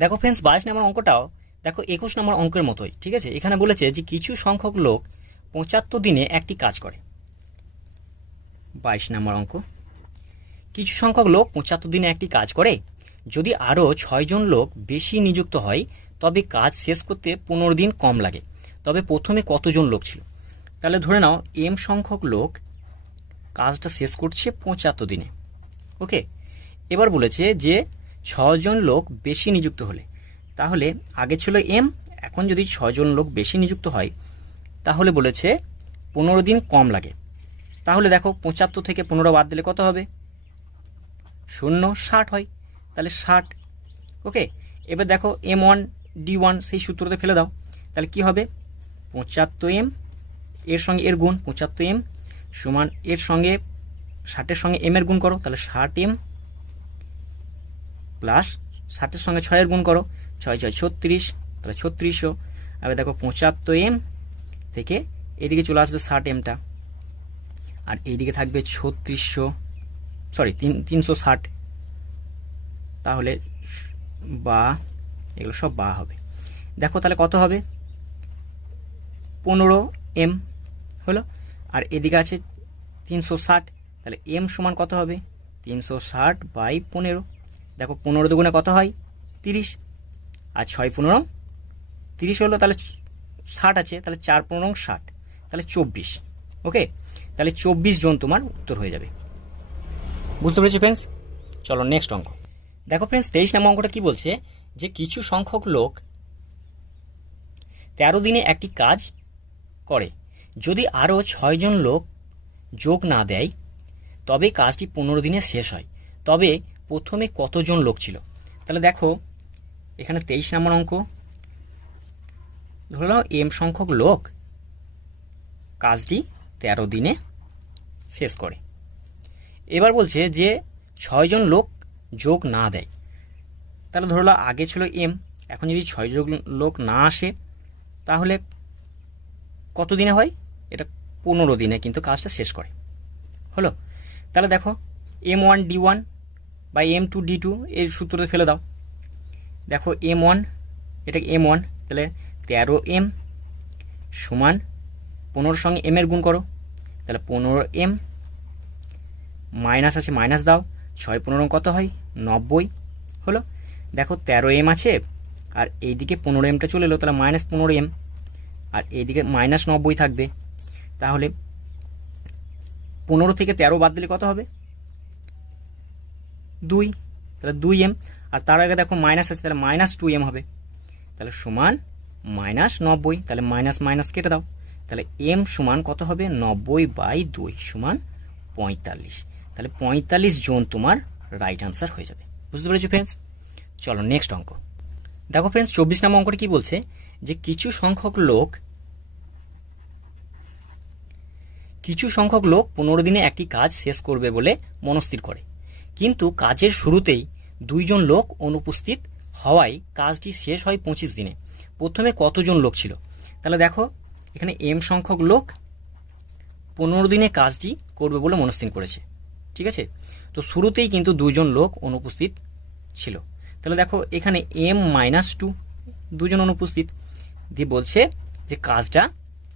দেখো ফ্রেন্ডস। 22 নম্বর অঙ্কটাও দেখো 21 নম্বর অঙ্কের মতোই, ঠিক আছে। এখানে বলেছে যে কিছু সংখ্যক লোক 75 দিনে একটি কাজ করে। 22 নম্বর অঙ্ক, কিছু সংখ্যক লোক 75 দিনে একটি কাজ করে, যদি আরও 6 জন লোক বেশি নিযুক্ত হয় তবে কাজ শেষ করতে 15 দিন কম লাগে, তবে প্রথমে কতজন লোক ছিল? তাহলে ধরে নাও এম সংখ্যক লোক কাজটা শেষ করছে 75 দিনে। ওকে, এবার বলেছে যে 6 জন লোক বেশি নিযুক্ত হলে, তাহলে আগে ছিল এম, এখন যদি 6 জন লোক বেশি নিযুক্ত হয় তাহলে বলেছে 15 দিন কম লাগে। তাহলে দেখো 75 থেকে 15 বাদ দিলে কত হবে? 0 60 হয়, তাহলে 60। ওকে, এবার দেখো M1D1 সেই সূত্রতে ফেলে দাও, তাহলে কি হবে? 75M এর সঙ্গে এর গুণ 75M সমান এর সঙ্গে 60-এর সঙ্গে M এর গুণ করো, তাহলে 60M প্লাস 60-এর সঙ্গে 6-এর গুণ করো, 6 6 36, তাহলে 3600। এবার দেখো 75M থেকে এদিকে চলে আসবে 60Mটা, আর এইদিকে থাকবে 360, তাহলে বা এগুলো সব বা হবে। দেখো তাহলে কত হবে? 15M হলো, আর এদিকে আছে 360, তাহলে M সমান কত হবে? 360/15। দেখো 15 দুগুণে কত হয়? 30, আর 6 15 30 হলো, তাহলে 60 আছে, তাহলে 4 15 60, তাহলে 24। ওকে, তাহলে 24 জন তোমার উত্তর হয়ে যাবে। বুঝতে পেরেছি ফ্রেন্ডস? চলো নেক্সট অঙ্ক দেখো ফ্রেন্ডস। 23 নম্বর অঙ্কটা কি বলছে? যে কিছু সংখ্যক লোক 13 দিনে একটি কাজ করে, যদি আরও 6 জন লোক যোগ না দেয় তবে কাজটি 15 দিনে শেষ হয়, তবে প্রথমে কতজন লোক ছিল? তাহলে দেখো এখানে 23 নম্বর অঙ্ক, ধরে নাও এম সংখ্যক লোক কাজটি 13 দিনে শেষ করে। এবার বলছে যে 6 জন লোক যোগ না দেয়, তাহলে ধরো আগে ছিল এম, এখন যদি 6 জন লোক না আসে তাহলে কত দিনে হয়? এটা 15 দিনে কিন্তু কাজটা শেষ করে। হলো, তাহলে দেখো M1D1 বা M2D2 এর সূত্রতে ফেলে দাও। দেখো M1, এটা M1, তাহলে 13M সমান 15 সঙ্গে M এর গুণ করো, তাহলে 15M মাইনাস আছে মাইনাস দাও, 6 15 কত হয়? 90 হলো। দেখো 13M আছে, আর এইদিকে 15Mটা চলে এলো, তাহলে -15M, আর এইদিকে -90 থাকবে। তাহলে 15 থেকে 13 বাদ দিলে কত হবে? 2, তাহলে 2M, আর তার আগে দেখো মাইনাস আছে, তাহলে -2M হবে, তাহলে সমান -90, তাহলে মাইনাস মাইনাস কেটে দাও, তাহলে M সমান কত হবে? 90/2 সমান 45। তাহলে 45 জন তোমার রাইট আনসার হয়ে যাবে। বুঝতে পেরেছো ফ্রেন্ডস? চলো নেক্সট অঙ্ক দেখো ফ্রেন্ডস। 24 নম্বর অঙ্কটা কি বলছে? যে কিছু সংখ্যক লোক কিছু সংখ্যক লোক 15 দিনে একটি কাজ শেষ করবে বলে মনস্থির করে, কিন্তু কাজের শুরুতেই 2 জন লোক অনুপস্থিত হওয়ায় কাজটি শেষ হয় 25 দিনে। প্রথমে কতজন লোক ছিল? তাহলে দেখো এখানে এম সংখ্যক লোক 15 দিনে কাজটি করবে বলে মনস্থির করেছে, ঠিক আছে। তো শুরুতেই কিন্তু 2 জন লোক অনুপস্থিত ছিল। তাহলে দেখো এখানে m-2 2জন অনুপস্থিত দিয়ে বলছে যে কাজটা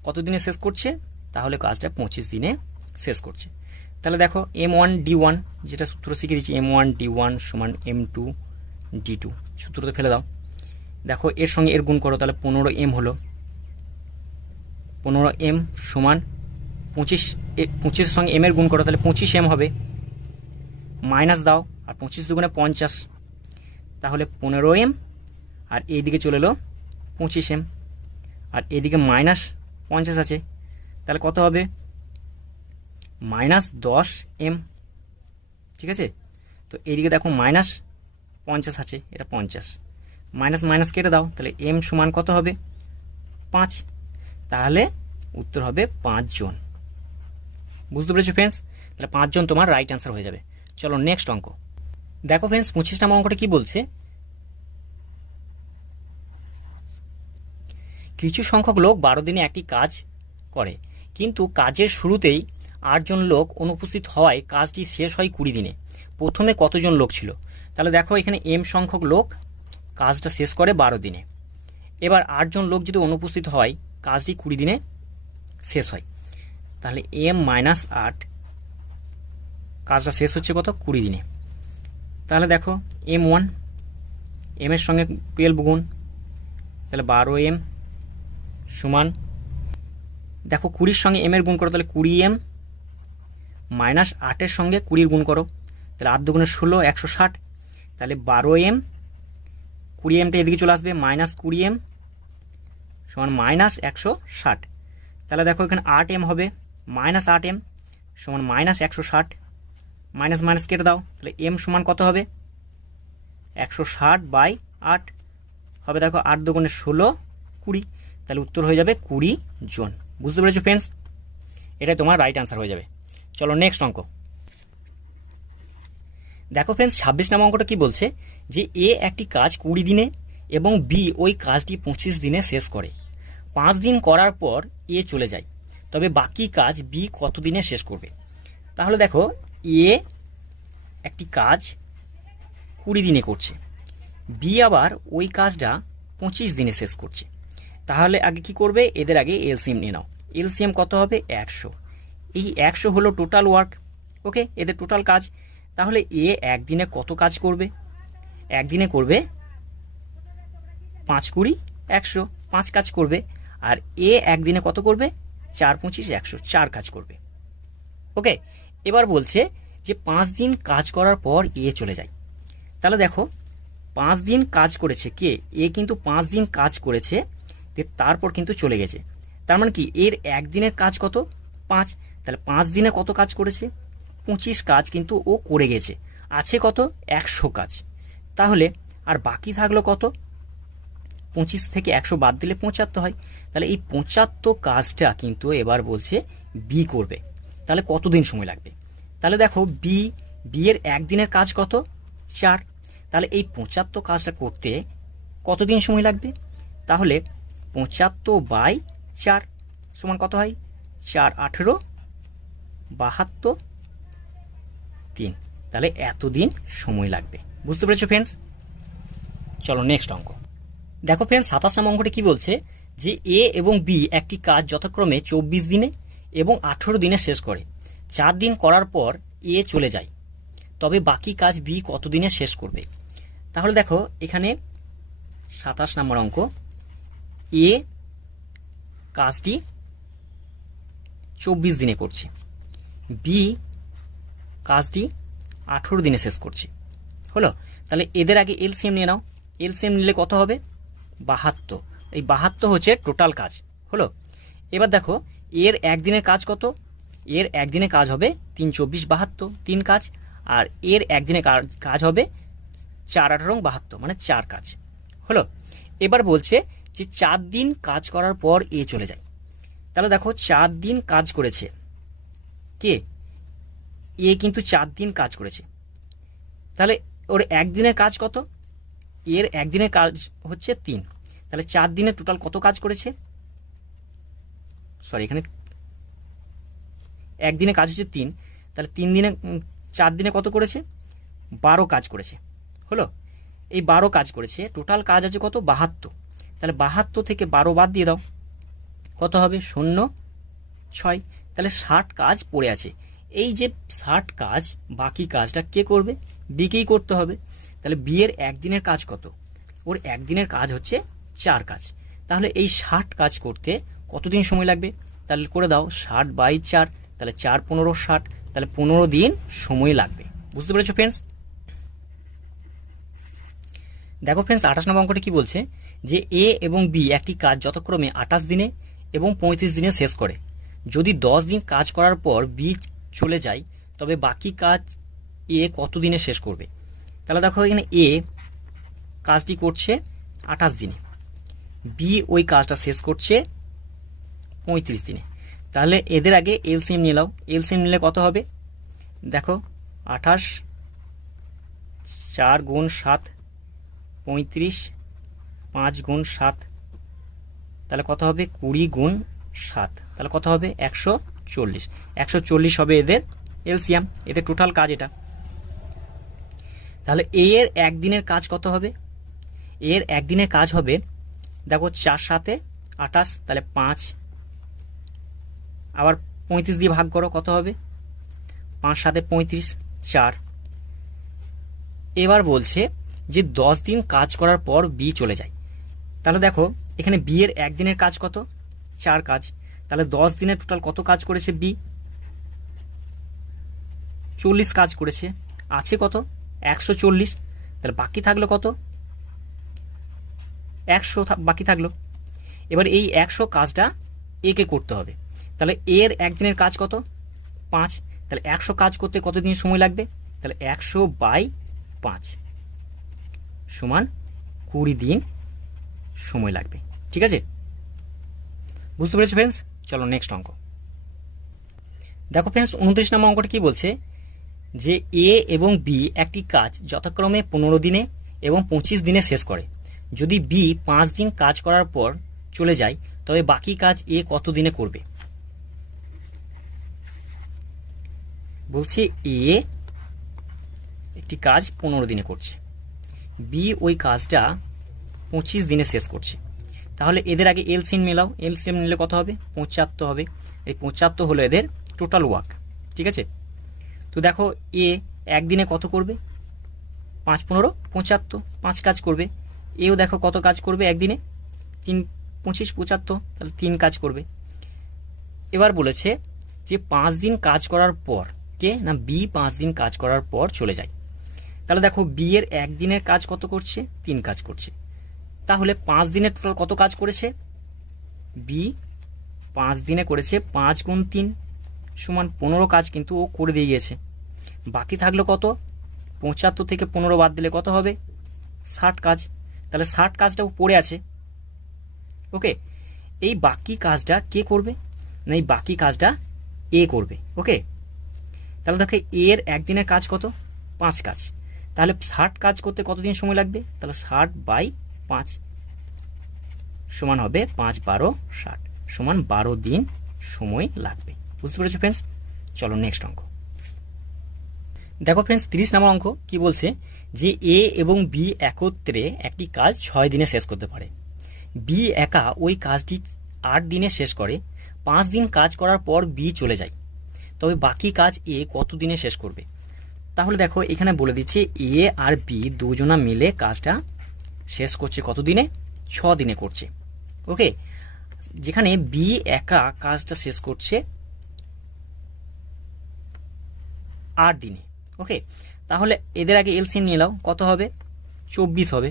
কত দিনে শেষ করছে, তাহলে কাজটা 25 দিনে শেষ করছে। তাহলে দেখো m1d1 যেটা সূত্র শিখে দিচ্ছি, m1d1 সমান m2d2, সূত্রতে ফেলে দাও। দেখো এর সঙ্গে এর গুণ করো, তাহলে 15m হলো, 15m সমান 25 সঙ্গে m এর গুণ করো, তাহলে 25m হবে, মাইনাস দাও, আর 25 দুগুণে 50, তাহলে 15m, আর এইদিকে চলে এলো 25m, আর এইদিকে মাইনাস 50 আছে, তাহলে কত হবে? -10m, ঠিক আছে। তো এইদিকে দেখো -50 আছে, এটা 50, মাইনাস মাইনাস কেটে দাও, তাহলে m সমান কত হবে? 5, তাহলে উত্তর হবে 5 জন। বুঝতে পেরেছো ফ্রেন্ডস? তাহলে 5 জন তোমার রাইট অ্যান্সার হয়ে যাবে। চলো নেক্সট অঙ্ক দেখো ফ্রেন্ডস। 25 নম্বর অঙ্কটা কি বলছে? কিছু সংখ্যক লোক 12 দিনে একটি কাজ করে, কিন্তু কাজের শুরুতেই 8 জন লোক অনুপস্থিত হওয়ায় কাজটি শেষ হয় 20 দিনে। প্রথমে কতজন লোক ছিল? তাহলে দেখো এখানে m সংখ্যক লোক কাজটা শেষ করে 12 দিনে। এবার 8 জন লোক যদি অনুপস্থিত হয় কাজটি 20 দিনে শেষ হয়, তাহলে m-8 কাজটা শেষ হচ্ছে কত? 20 দিনে। তাহলে দেখো m1, m এর সঙ্গে 12 গুণ, তাহলে 12m সমান, দেখো 20-র সঙ্গে m এর গুণ করো, তাহলে 20m, মাইনাস 8-এর সঙ্গে 20-র গুণ করো, তাহলে 8 দুগুণে 16, 160, তাহলে 12m, 20mটা এদিকে চলে আসবে, -20m সমান -160, তাহলে দেখো এখানে 8m হবে, -8m সমান -160, মাইনাস মাইনাস কেটে দাও, তাহলে m সমান কত হবে? 160/8 হবে, দেখো 8 দুগুণে 16, 20, তাহলে উত্তর হয়ে যাবে 20 জন। বুঝতে পেরেছো ফ্রেন্ডস? এটাই তোমার রাইট অ্যান্সার হয়ে যাবে। চলো নেক্সট অঙ্ক দেখো ফ্রেন্ডস। 26 নম্বর অঙ্কটা কি বলছে? যে এ একটি কাজ 20 দিনে এবং বি ওই কাজটি 25 দিনে শেষ করে। 5 দিন করার পর এ চলে যায়, তবে বাকি কাজ বি কত দিনে শেষ করবে? তাহলে দেখো এ একটি কাজ 20 দিনে করছে, বি আবার ওই কাজটা 25 দিনে শেষ করছে। তাহলে আগে কি করবে? এদের আগে এলসিএম নিয়ে নাও। এলসিএম কত হবে? 100। এই 100 হলো টোটাল ওয়ার্ক, ওকে, এদের টোটাল কাজ। তাহলে এ একদিনে কত কাজ করবে? একদিনে করবে 5 20 100, 5 কাজ করবে। আর এ একদিনে কত করবে? 4 25 100, 4 কাজ করবে, ওকে। এবার বলছে যে 5 দিন কাজ করার পর এ চলে যায়। তাহলে দেখো 5 দিন কাজ করেছে কে? এ কিন্তু 5 দিন কাজ করেছে, তারপর কিন্তু চলে গেছে। তার মানে কি এর একদিনের কাজ কত? 5। তাহলে 5 দিনে কত কাজ করেছে? 25 কাজ কিন্তু ও করে গেছে। আছে কত? 100 কাজ। তাহলে আর বাকি থাকলো কত? 25 থেকে 100 বাদ দিলে 75 হয়। তাহলে এই 75 কাজটা কিন্তু এবার বলছে বি করবে। তাহলে কতদিন সময় লাগবে? তাহলে দেখো বি এর একদিনের কাজ কত? 4। তাহলে এই 75 কাজটা করতে কতদিন সময় লাগবে? তাহলে 75/4 সমান কত হয়? 4 18 72 3। তাহলে এতদিন সময় লাগবে। বুঝতে পেরেছো ফ্রেন্ডস? চলো নেক্সট অঙ্ক দেখো ফ্রেন্ডস। 27 নম্বর অঙ্কটি কি বলছে? যে এ এবং বি একটি কাজ যথাক্রমে 24 দিনে এবং 18 দিনে শেষ করে। 4 দিন করার পর এ চলে যায়, তবে বাকি কাজ বি কত দিনে শেষ করবে? তাহলে দেখো এখানে 27 নম্বর অঙ্ক, এ কাজটি 24 দিনে করছে, বি কাজটি 18 দিনে শেষ করছে, হলো। তাহলে এদের আগে এলসিএম নিয়ে নাও। এলসিএম নিলে কত হবে? 72। এই 72 হচ্ছে টোটাল কাজ, হলো। এবার দেখো এর একদিনের কাজ কত? এর একদিনে কাজ হবে 3 24 72, 3 কাজ। আর এর একদিনে কাজ হবে 4 18 72, মানে 4 কাজ, হলো। এবার বলছে যে 4 দিন কাজ করার পর এ চলে যায়। তাহলে দেখো 4 দিন কাজ করেছে, কে এ কিন্তু 4 দিন কাজ করেছে, তাহলে ওর একদিনের কাজ কত, এর একদিনের কাজ হচ্ছে 3, তাহলে 4 দিনে টোটাল কত কাজ করেছে, সরি এখানে একদিনে কাজ হচ্ছে 3, তাহলে 3 দিনে 4 দিনে কত করেছে, 12 কাজ করেছে। হলো, এই 12 কাজ করেছে, টোটাল কাজ আছে কত, 72, তাহলে 72 থেকে 12 বাদ দিয়ে দাও, কত হবে 0, 6, তাহলে 60 কাজ পড়ে আছে। এই যে 60 কাজ, বাকি কাজটা কে করবে, বিকেই করতে হবে। তাহলে বি এর একদিনের কাজ কত, ওর একদিনের কাজ হচ্ছে 4 কাজ, তাহলে এই 60 কাজ করতে কতদিন সময় লাগবে, তাহলে করে দাও 60/4, তাহলে 4 15 60, তাহলে 15 দিন সময় লাগবে। বুঝতে পেরেছো ফ্রেন্ডস? দেখো ফ্রেন্ডস 28 নম্বর অঙ্কটা কি বলছে, যে এ এবং বি একটি কাজ যথাক্রমে 28 দিনে এবং 35 দিনে শেষ করে। যদি 10 দিন কাজ করার পর বি চলে যায়, তবে বাকি কাজ এ কত দিনে শেষ করবে। তাহলে দেখো এখানে এ কাজটি করছে 28 দিনে, বি ওই কাজটা শেষ করছে 35 দিনে। তাহলে এদের আগে এলসিএম নিয়ে নাও, এলসিএম নিলে কত হবে, দেখো 28 4 গুণ 7 35 5 গুণ 7, তাহলে কত হবে 20 গুণ 7, তাহলে কত হবে 140, 140 হবে এদের এলসিএম, এদের টোটাল কাজ এটা। তাহলে এর একদিনের কাজ কত হবে, এর একদিনের কাজ হবে, দেখো 4 7 28, তাহলে 5, আবার 35 দিয়ে ভাগ করো, কত হবে 5 7 35, 4। এবার বলছে যে 10 দিন কাজ করার পর বি চলে যায়, তাহলে দেখো এখানে বি এর একদিনের কাজ কত, 4 কাজ, তাহলে 10 দিনে টোটাল কত কাজ করেছে বি, 40 কাজ করেছে, আছে কত 140, তাহলে বাকি থাকলো কত 100 বাকি থাকলো। এবার এই 100 কাজটা একে করতে হবে, তাহলে এর একদিনের কাজ কত 5, তাহলে 100 কাজ করতে কতদিন সময় লাগবে, তাহলে 100/5 সমান 20 দিন সময় লাগবে। ঠিক আছে, বুঝতে পেরেছো ফ্রেন্ডস? চলো নেক্সট অঙ্ক দেখো ফ্রেন্ডস। 29 নম্বর অঙ্কটা কি বলছে, যে এ এবং বি একটি কাজ যথাক্রমে 15 দিনে এবং 25 দিনে শেষ করে। যদি বি 5 দিন কাজ করার পর চলে যায়, তবে বাকি কাজ এ কত দিনে করবে। বলছে এ একটি কাজ 15 দিনে করছে, বি ওই কাজটা 25 দিনে শেষ করছে। তাহলে এদের আগে এলসিএম মেলাও, এলসিএম নিলে কত হবে 75 হবে, এই 75 হলো এদের টোটাল ওয়ার্ক। ঠিক আছে, তো দেখো এ একদিনে কত করবে, 5 15 75, 5 কাজ করবে। এও দেখো কত কাজ করবে একদিনে, 3 25 75, তাহলে 3 কাজ করবে। এবার বলেছে যে 5 দিন কাজ করার পর, কে না বি 5 দিন কাজ করার পর চলে যায়। তাহলে দেখো বি এর একদিনের কাজ কত করছে, 3 কাজ করছে। তাহলে 5 দিনে টোটাল কত কাজ করেছে, বি 5 দিনে করেছে 5 গুণ 3 সমান 15 কাজ কিন্তু ও করে দিয়ে গেছে। বাকি থাকলো কত, 75 থেকে 15 বাদ দিলে কত হবে 60 কাজ, তাহলে 60 কাজটাও পড়ে আছে। ওকে, এই বাকি কাজটা কে করবে না, এই বাকি কাজটা এ করবে। ওকে, তাহলে দেখো এর একদিনের কাজ কত 5 কাজ, তাহলে 60 কাজ করতে কতদিন সময় লাগবে, তাহলে 60/5 সমান হবে 5 12 60 সমান 12 দিন সময় লাগবে। বুঝতে পেরেছো ফ্রেন্ডস? চলো নেক্সট অঙ্ক দেখো ফ্রেন্ডস। 30 নম্বর অঙ্ক কি বলছে, যে এ এবং বি একত্রে একটি কাজ 6 দিনে শেষ করতে পারে। বি একা ওই কাজটি 8 দিনে শেষ করে। 5 দিন কাজ করার পর বি চলে যায়, তবে বাকি কাজ এ কত দিনে শেষ করবে। তাহলে দেখো এখানে বলে দিচ্ছে এ আর বি দুজনা মিলে কাজটা শেষ করছে কত দিনে, 6 দিনে করছে। ওকে, যেখানে বি একা কাজটা শেষ করছে 8 দিনে। ওকে, তাহলে এদের আগে এলসিএম নিয়ে নাও, কত হবে 24 হবে,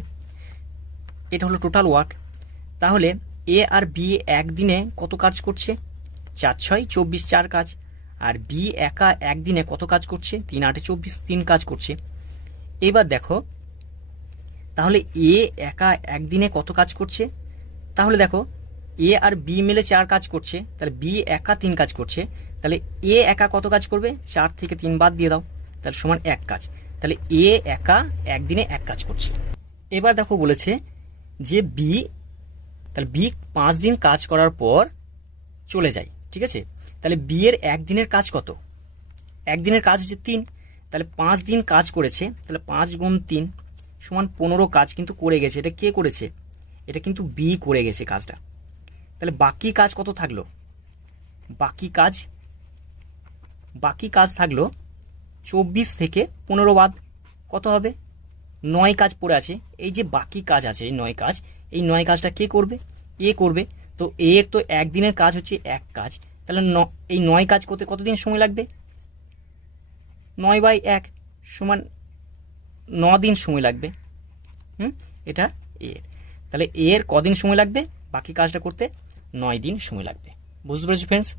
এটা হলো টোটাল ওয়ার্ক। তাহলে এ আর বি একদিনে কত কাজ করছে, 4 6 24, 4 কাজ। আর বি একা একদিনে কত কাজ করছে, 3 8 24, 3 কাজ করছে। এবার দেখো তাহলে এ একা একদিনে কত কাজ করছে, তাহলে দেখো এ আর বি মিলে 4 কাজ করছে, তাহলে বি একা 3 কাজ করছে, তাহলে এ একা কত কাজ করবে, 4 থেকে 3 বাদ দিয়ে দাও, তাহলে সমান 1 কাজ। তাহলে এ একা একদিনে 1 কাজ করছে। এবার দেখো বলেছে যে বি, তাহলে বি 5 দিন কাজ করার পর চলে যায়, ঠিক আছে। তাহলে বি এর একদিনের কাজ কত, একদিনের কাজ হচ্ছে 3, তাহলে 5 দিন কাজ করেছে, তাহলে 5 গুণ 3 সমান 15 কাজ কিন্তু করে গেছে। এটা কে করেছে, এটা কিন্তু বি করে গেছে কাজটা। তাহলে বাকি কাজ কত থাকলো, বাকি কাজ থাকলো 24 থেকে 15 বাদ কত হবে, 9 কাজ পড়ে আছে। এই যে বাকি কাজ আছে, এই 9 কাজ, এই 9 কাজটা কে করবে, এ করবে। তো এর তো একদিনের কাজ হচ্ছে 1 কাজ, তাহলে এই 9 কাজ করতে কতদিন সময় লাগবে, 9/1 সমান 9 দিন সময় লাগবে। এটা এর, তাহলে এর কদিন সময় লাগবে বাকি কাজটা করতে, 9 দিন সময় লাগবে। বুঝতে পেরেছো ফ্রেন্ডস?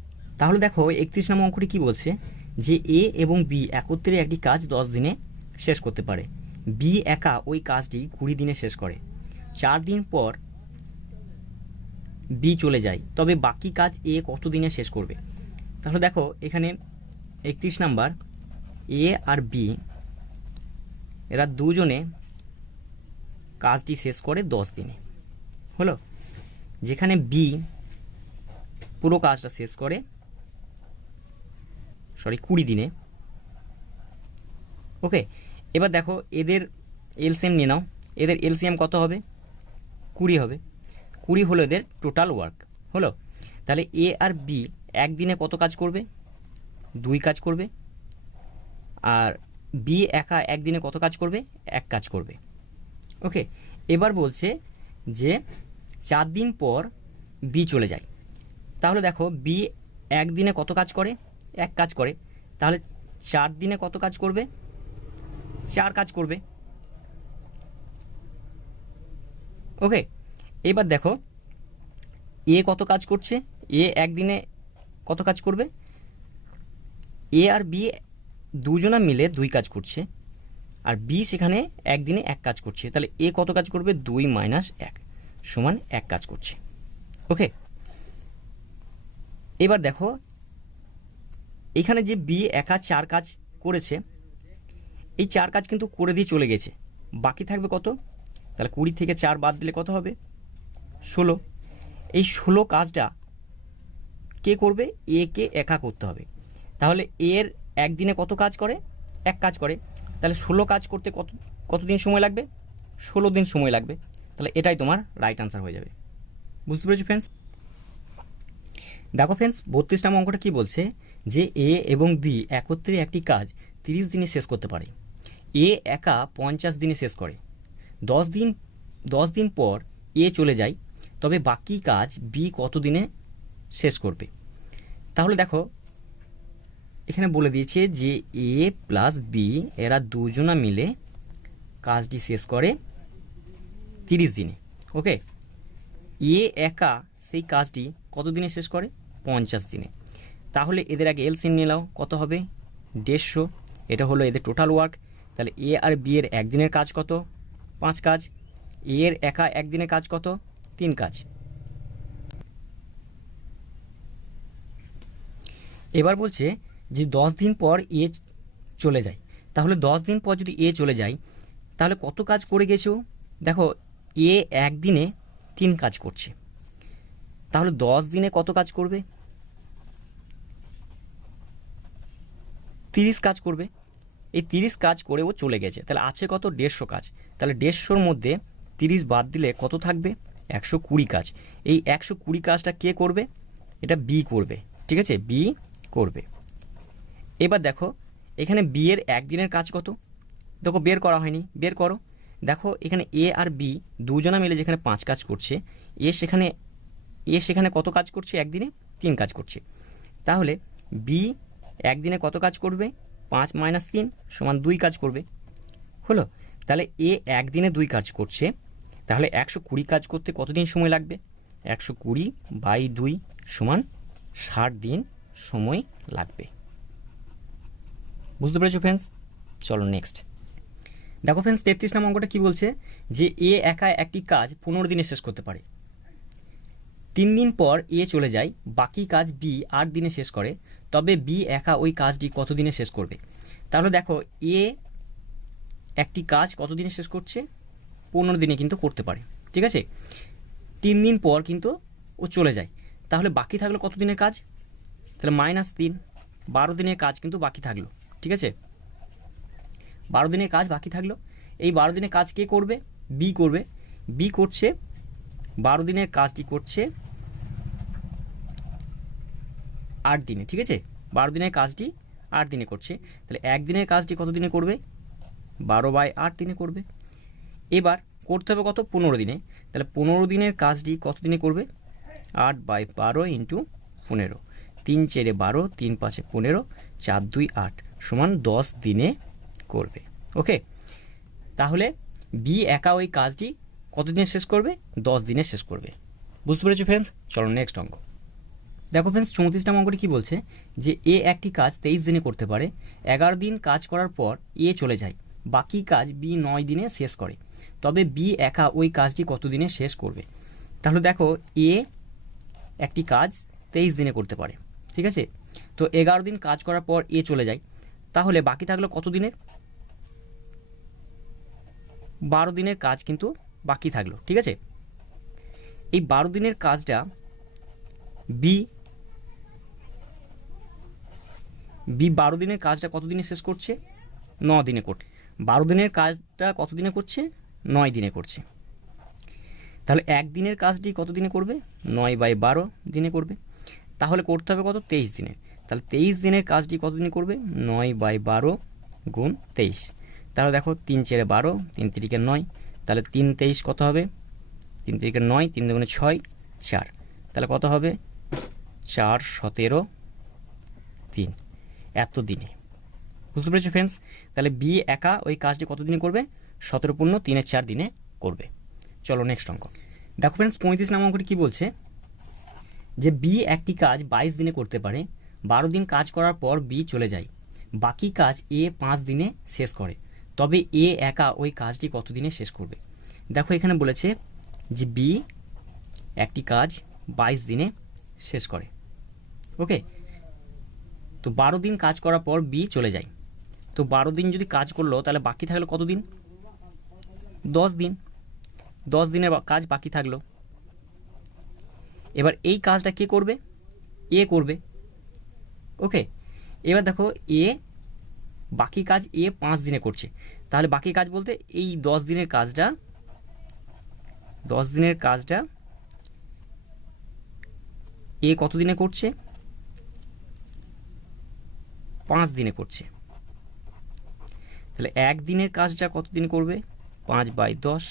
তাহলে দেখো 31 নম্বর অঙ্কটি কি বলছে, যে এ এবং বি একত্রে একটি কাজ 10 দিনে শেষ করতে পারে। বি একা ওই কাজটি 20 দিনে শেষ করে। 4 দিন পর বি চলে যায়, তবে বাকি কাজ এ কত দিনে শেষ করবে। তাহলে দেখো এখানে 31 নাম্বার, এ আর বি এরা দুজনে কাজটি শেষ করে 10 দিনে, হলো। যেখানে বি পুরো কাজটা শেষ করে 20 দিনে। ওকে, এবার দেখো এদের এলসিএম নিয়ে নাও। এদের এলসিএম কত হবে, 20 হবে। 20 হলো এদের টোটাল ওয়ার্ক, হলো। তাহলে এ আর বি একদিনে কত কাজ করবে, 2 কাজ করবে। আর বি একা একদিনে কত কাজ করবে, 1 কাজ করবে। ওকে, এবার বলছে যে 4 দিন পর বি চলে যায়। তাহলে দেখো বি একদিনে কত কাজ করে, 1 কাজ করে। তাহলে 4 দিনে কত কাজ করবে, 4 কাজ করবে। ওকে, এবার দেখো এ কত কাজ করছে, এ একদিনে কত কাজ করবে, এ আর বি দুজনা মিলে 2 কাজ করছে, আর বি সেখানে একদিনে 1 কাজ করছে। তাহলে এ কত কাজ করবে, 2 - 1 সমান 1 কাজ করছে। ওকে, এবার দেখো এখানে যে বি একা 4 কাজ করেছে, এই 4 কাজ কিন্তু করে দিয়ে চলে গেছে, বাকি থাকবে কত, তাহলে 20 থেকে 4 বাদ দিলে কত হবে, 16। এই 16 কাজটা কে করবে, এ কে একা করতে হবে। তাহলে এর একদিনে কত কাজ করে, 1 কাজ করে। তাহলে 16 কাজ করতে কতদিন সময় লাগবে, 16 দিন সময় লাগবে। তাহলে এটাই তোমার রাইট আনসার হয়ে যাবে। বুঝতে পেরেছো ফ্রেন্ডস? দেখো ফ্রেন্ডস 32 নম্বর অঙ্কটা কি বলছে, যে এ এবং বি একত্রে একটি কাজ 30 দিনে শেষ করতে পারে। এ একা 50 দিনে শেষ করে। 10 দিন পর এ চলে যায়, তবে বাকি কাজ বি কত দিনে শেষ করবে। তাহলে দেখো এখানে বলে দিয়েছে যে এ প্লাস বি এরা দুজনা মিলে কাজটি শেষ করে 30 দিনে। ওকে, এ একা সেই কাজটি কত দিনে শেষ করে, 50 দিনে। তাহলে এদের আগে এলসিএম নিয়ে নাও, কত হবে, 150। এটা হলো এদের টোটাল ওয়ার্ক। তাহলে এ আর বি এর একদিনের কাজ কত, 5 কাজ। এ এর একা একদিনের কাজ কত, 3 কাজ। এবার বলছে যে 10 দিন পর এ চলে যায়। তাহলে 10 দিন পর যদি এ চলে যায়, তাহলে কত কাজ করে গেছে ও, দেখো এ একদিনে 3 কাজ করছে, তাহলে 10 দিনে কত কাজ করবে, 30 কাজ করবে। এই 30 কাজ করে ও চলে গেছে, তাহলে আছে কত, 150 কাজ। তাহলে 150-র মধ্যে 30 বাদ দিলে কত থাকবে, 120 কাজ। এই 120 কাজটা কে করবে, এটা বি করবে, ঠিক আছে, বি করবে। এবার দেখো এখানে বি এর একদিনের কাজ কত, দেখো বের করা হয়নি, বের করো। দেখো এখানে এ আর বি দুজনা মিলে যেখানে 5 কাজ করছে, এ সেখানে কত কাজ করছে, একদিনে 3 কাজ করছে। তাহলে বি একদিনে কত কাজ করবে, 5 - 3 সমান 2 কাজ করবে, হলো। তাহলে এ একদিনে 2 কাজ করছে, তাহলে 120 কাজ করতে কতদিন সময় লাগবে, 120/2 সমান 60 দিন সময় লাগবে। বুঝতে পেরেছো ফ্রেন্ডস? চলো নেক্সট দেখো ফ্রেন্ডস 33 নম্বর অঙ্কটা কি বলছে, যে এ একা একটি কাজ 15 দিনে শেষ করতে পারে। 3 দিন পর এ চলে যায়, বাকি কাজ বি 8 দিনে শেষ করে, তবে বি একা ওই কাজটি কত দিনে শেষ করবে? তাহলে দেখো এ একটি কাজ কত দিনে শেষ করছে? 15 দিনে কিন্তু করতে পারে, ঠিক আছে। 3 দিন পর কিন্তু ও চলে যায়, তাহলে বাকি থাকলো কত দিনের কাজ? তাহলে -3, 12 দিনের কাজ কিন্তু বাকি থাকলো, ঠিক আছে। 12 দিনের কাজ বাকি থাকলো। এই 12 দিনের কাজ কে করবে? বি করবে। বি করছে 12 দিনের কাজটি করছে 8 দিনে, ঠিক আছে। 12 দিনের কাজটি 8 দিনে করছে, তাহলে একদিনের কাজটি কত দিনে করবে? 12/8 দিনে করবে। এবার করতে হবে কত? 15 দিনে। তাহলে 15 দিনের কাজটি কত দিনে করবে? 8/12 × 15, 3 × 4 = 12, 3 × 5 = 15, 4 × 2 = 8 সমান 10 দিনে করবে। ওকে, তাহলে বি একা ওই কাজটি কত দিনে শেষ করবে? 10 দিনে শেষ করবে। বুঝতে পেরেছো ফ্রেন্ডস? চলো নেক্সট অঙ্ক দেখো ফ্রেন্ডস। 34 অঙ্কটি কী বলছে যে এ একটি কাজ 23 দিনে করতে পারে, 11 দিন কাজ করার পর এ চলে যায়, বাকি কাজ বি 9 দিনে শেষ করে, তবে বি একা ওই কাজটি কত দিনে শেষ করবে? তাহলে দেখো এ একটি কাজ 23 দিনে করতে পারে, ঠিক আছে। তো 11 দিন কাজ করার পর এ চলে যায়, তাহলে বাকি থাকলো কত দিনের? 12 দিনের কাজ কিন্তু বাকি থাকলো, ঠিক আছে। এই 12 দিনের কাজটা বি 12 দিনের কাজটা কত দিনে শেষ করছে? 9 দিনে করছে। 12 দিনের কাজটা কত দিনে করছে? 9 দিনে করছে। তাহলে একদিনের কাজটি কত দিনে করবে? 9/12 দিনে করবে। তাহলে করতে হবে কত? 23 দিনে। তাহলে 23 দিনের কাজটি কত দিনে করবে? 9/12 × 23। তাহলে দেখো 3 × 4 = 12, 3 × 3 = 9, তাহলে 3 × 23 কত হবে? 3 × 3 = 9, 3 × 2 = 6, 4, তাহলে কত হবে? 4, 17, 3, এত দিনে। বুঝতে পেরেছো ফ্রেন্ডস? তাহলে বি একা ওই কাজটি কত দিনে করবে? 17 পূর্ণ 3 4 দিনে করবে। চলো নেক্সট অঙ্ক দেখো ফ্রেন্ডস। 35 অঙ্কটি কী বলছে যে বি একটি কাজ 22 দিনে করতে পারে, 12 দিন কাজ করার পর বি চলে যায়, বাকি কাজ এ 5 দিনে শেষ করে, তবে এ একা ওই কাজটি কত দিনে শেষ করবে? দেখো এখানে বলেছে যে বি একটি কাজ 22 দিনে শেষ করে, ওকে। তো 12 দিন কাজ করার পর বি চলে যায়, তো 12 দিন যদি কাজ করলো তাহলে বাকি থাকলো কত দিন? 10 দিন। 10 দিনের কাজ বাকি থাকলো। এবার এই কাজটা কে করবে? এ করবে, ওকে। এবার দেখো এ বাকি কাজ এ 5 দিনে করছে, তাহলে বাকি কাজ বলতে এই 10 দিনের কাজটা এ কত দিনে করছে? 5 দিনে করছে। তাহলে একদিনের কাজটা কত দিন করবে? 5/10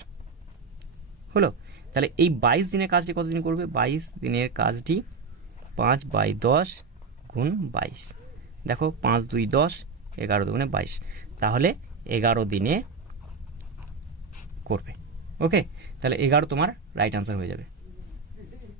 হলো। তাহলে এই 22 দিনের কাজটি কত দিন করবে? 22 দিনের কাজটি 5/10 × 22। দেখো 5 2 10, 11 2 22, তাহলে 11 দিনে করবে, ওকে। তাহলে 11 তোমার রাইট আনসার হয়ে যাবে।